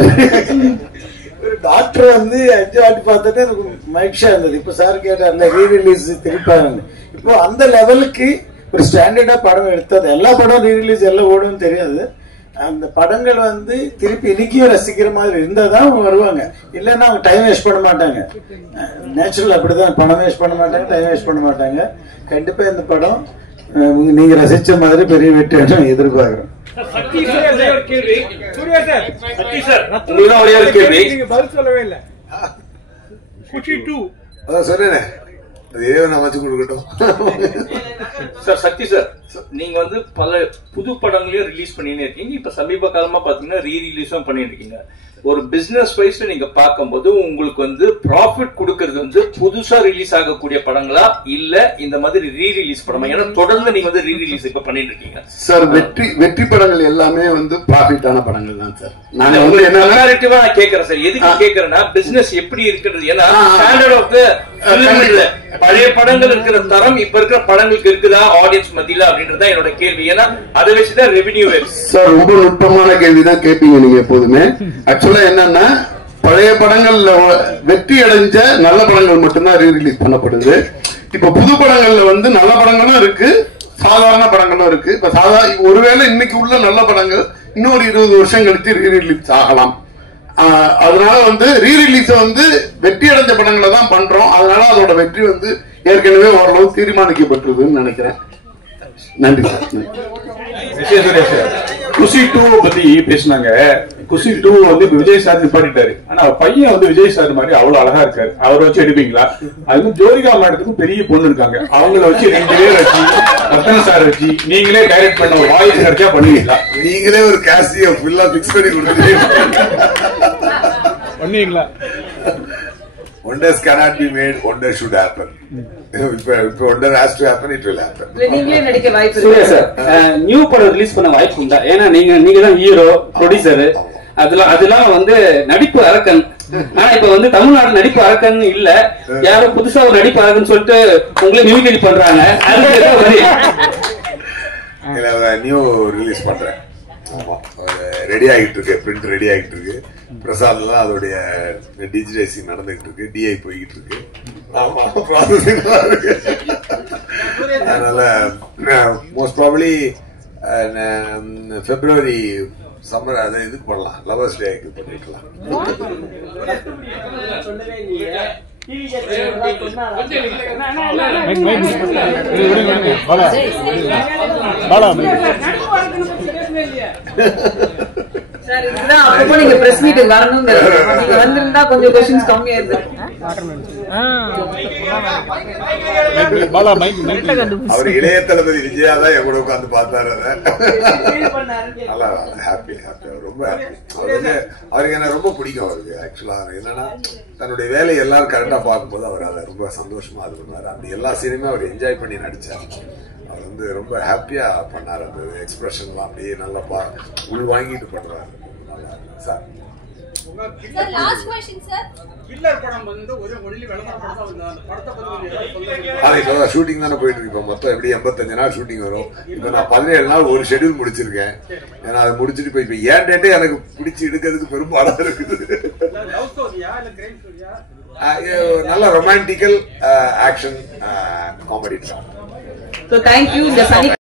ஒரு டாக்டர் வந்து 5 வாட்டி பார்த்துட்டு எனக்கு மகிழ்ச்சியா இருந்தது. இப்போ சார் கேட்டார்ல ரீ ரிலீஸ் திருப்பாங்க. இப்போ அந்த லெவலுக்கு ஒரு ஸ்டாண்டர்டா படம் எடுத்தது. எல்லா படம் ரீ ரிலீஸ் எல்லாம் ஓடும்னு தெரியாது. அந்த படங்கள் வந்து திருப்பி இன்னைக்கும் ரசிக்கிற மாதிரி இருந்தாதான் அவங்க வருவாங்க. இல்லைன்னா அவங்க டைம் வேஸ்ட் பண்ண மாட்டாங்க. நேச்சுரல் அப்படிதான், பணம் வேஸ்ட் பண்ண மாட்டாங்க, டைம் வேஸ்ட் பண்ண மாட்டாங்க. கண்டிப்பா இந்த படம் நீங்க ரசிச்ச மாதிரி பெரிய வெற்றி எதிர்பார்க்கிறோம். சொல்லவே இல்லை. குஷி 2 அதான் சொன்னேனே, அது ஏன் அமைச்சு கொடுக்கட்டும். சார் சக்தி சார், நீங்க வந்து பல புது படங்களையும் ரிலீஸ் பண்ணினே இருக்கீங்க. இப்ப சமீப காலமா பாத்தீங்கன்னா ரீ ரிலீஸும் பண்ணிட்டு இருக்கீங்க. ஒரு பிசினஸ் வைஸ்ல நீங்க பார்க்கும்போது உங்களுக்கு வந்து ப்ராஃபிட் கொடுக்கறது வந்து புதுசா ரிலீஸ் ஆகக்கூடிய படங்களா இல்ல இந்த மாதிரி ரீ ரிலீஸ் படமா? ஏன்னா தொடர்ந்து நீங்க வந்து ரீ ரிலீஸ் இப்ப பண்ணிட்டு இருக்கீங்க சார். வெற்றி படங்கள் எல்லாமே வந்து ப்ராஃபிட்டான படங்கள் தான் சார். நான் வந்து கம்பேரிட்டிவா நான் கேக்குறேன் சார். எதுக்கு கேக்குறேன்னா பிசினஸ் எப்படி இருக்கிறது. ஏன்னா ஸ்டாண்டர்ட் ஆஃப் த பழைய படங்கள் இருக்கிற தரம் இப்ப இருக்கிற படங்களுக்கு இருக்குதா ஆடியன்ஸ் மத்தியில அப்படின்றத என்னோட கேள்வி. ஏன்னா அதை வச்சுதான் ரெவென்யூ சார். ரொம்ப நுட்பமான கேள்விதான் கேட்பீங்க நீங்க எப்போதுமே. ஆக்சுவலா என்னன்னா பழைய படங்கள்ல வெற்றி அடைஞ்ச நல்ல படங்கள் மட்டும்தான் ரீ ரிலீஸ் பண்ணப்படுது. இப்ப புது படங்கள்ல வந்து நல்ல படங்களும் இருக்கு, சாதாரண படங்களும் இருக்கு. இப்ப ஒருவேளை இன்னைக்கு உள்ள நல்ல படங்கள் இன்னொரு 20 வருஷம் கழிச்சு ரீ ரிலீஸ் ஆகலாம். அதனால வந்து ரீ ரிலீஸ் வந்து வெற்றி அடைஞ்ச படங்களை தான் பண்றோம். அதனால அதோட வெற்றி வந்து ஏற்கனவே ஓரளவு தீர்மானிக்கப்பட்டிருக்குன்னு நினைக்கிறேன். நன்றி சார். குஷி 2 பத்தி பேசினாங்க. குஷி 2 வந்து விஜய் சார் நிப்பாட்டிட்டாரு. ஆனா பையன் வந்து விஜய் சார் மாதிரி அவ்வளவு அழகா இருக்காரு. அவரை வச்சு எடுப்பீங்களா? அதுவும் ஜோதிகா மேடத்துக்கும் பெரிய பொண்ணு இருக்காங்க. அவங்கள வச்சு 2 பேர் வச்சு ரத்தன சார் வச்சு நீங்களே டைரக்ட் பண்ண ஒரு வாய்ஸ் கிடைச்சா பண்ணுவீங்களா? நீங்களே ஒரு காஸ்டியை ஃபுல்லா பிக்ஸ் பண்ணி பண்ணுவீங்களா? Wonders cannot be made, wonders should happen. If wonder has to happen, it will happen. நீங்களே நடிக்க வாய்ப்பு சூர்யா சார் நியூ படம் ரிலீஸ் பண்ண வாய்ப்பு உண்டா? ஏன்னா நீங்க தான் ஹீரோ ப்ரொடியூசர். அதெல்லாம் வந்து நடிப்பு அரக்கன். ஆனா இப்ப வந்து தமிழ்நாடு நடிப்பு அரக்கன் இல்ல, யாரும் புதுசா ஒரு நடிப்பு அரக்கன் சொல்லிட்டு உங்களே மிமிக்ரி பண்றாங்க. நியூ ரிலீஸ் பண்றேன். ஆமா, ரெடி ஆகிட்டு இருக்கு. பிரிண்ட் ரெடி ஆகிட்டு இருக்கு. பிரசாத் தான் அதோடைய டிஜிடைசிங் நடந்துகிட்டு இருக்கு. டிஐ போய்கிட்டு இருக்கு. ஆமா, ப்ராசஸிங் இருக்கு. அதனால மோஸ்ட் ப்ராபபிலி பிப்ரவரி சம்மர் அதை இதுக்கு பண்ணலாம். லவர்ஸ் டேக்கு பண்ணிக்கலாம். சார் இதுதான் அப்பப்போ நீங்க பிரஸ் மீட்டுக்கு வரணுங்க. நீங்க வந்திருந்தா கொஞ்சம் क्वेश्चंस கம்மியா இருந்திருக்கும். அவர் இளைய தளபதி விஜயா தான் என் கூட உட்காந்து பார்த்தாரு. நல்லா ஹாப்பி ரொம்ப ஹாப்பி. அவருக்கு என்ன ரொம்ப பிடிக்கும். அவருக்கு ஆக்சுவலா என்னன்னா தன்னுடைய வேலையை எல்லாரும் கரெக்டா பார்க்கும்போது அவர் அதை ரொம்ப சந்தோஷமா அது பண்ணுவாரு. அப்படி எல்லா சீனுமே அவர் என்ஜாய் பண்ணி நடிச்சார். அவர் வந்து ரொம்ப ஹாப்பியா பண்ணாரு. அந்த எக்ஸ்பிரஷன்லாம் அப்படியே நல்லா உள் வாங்கிட்டு பண்றாரு. சார் ஷூட்டிங் தானே போயிட்டு இருக்கு. இப்ப மொத்தம் எப்படி 85 நாள் ஷூட்டிங் வரும். இப்ப நான் 17 நாள் ஒரு ஷெட்யூல் முடிச்சிருக்கேன். ஏன்னா அதை முடிச்சுட்டு இப்ப ஏன் டேட்டே எனக்கு பிடிச்சி எடுக்கிறதுக்கு பெரும்பாடா இருக்குது. நல்ல ரொமான்டிக்கல் action comedy. So thank you.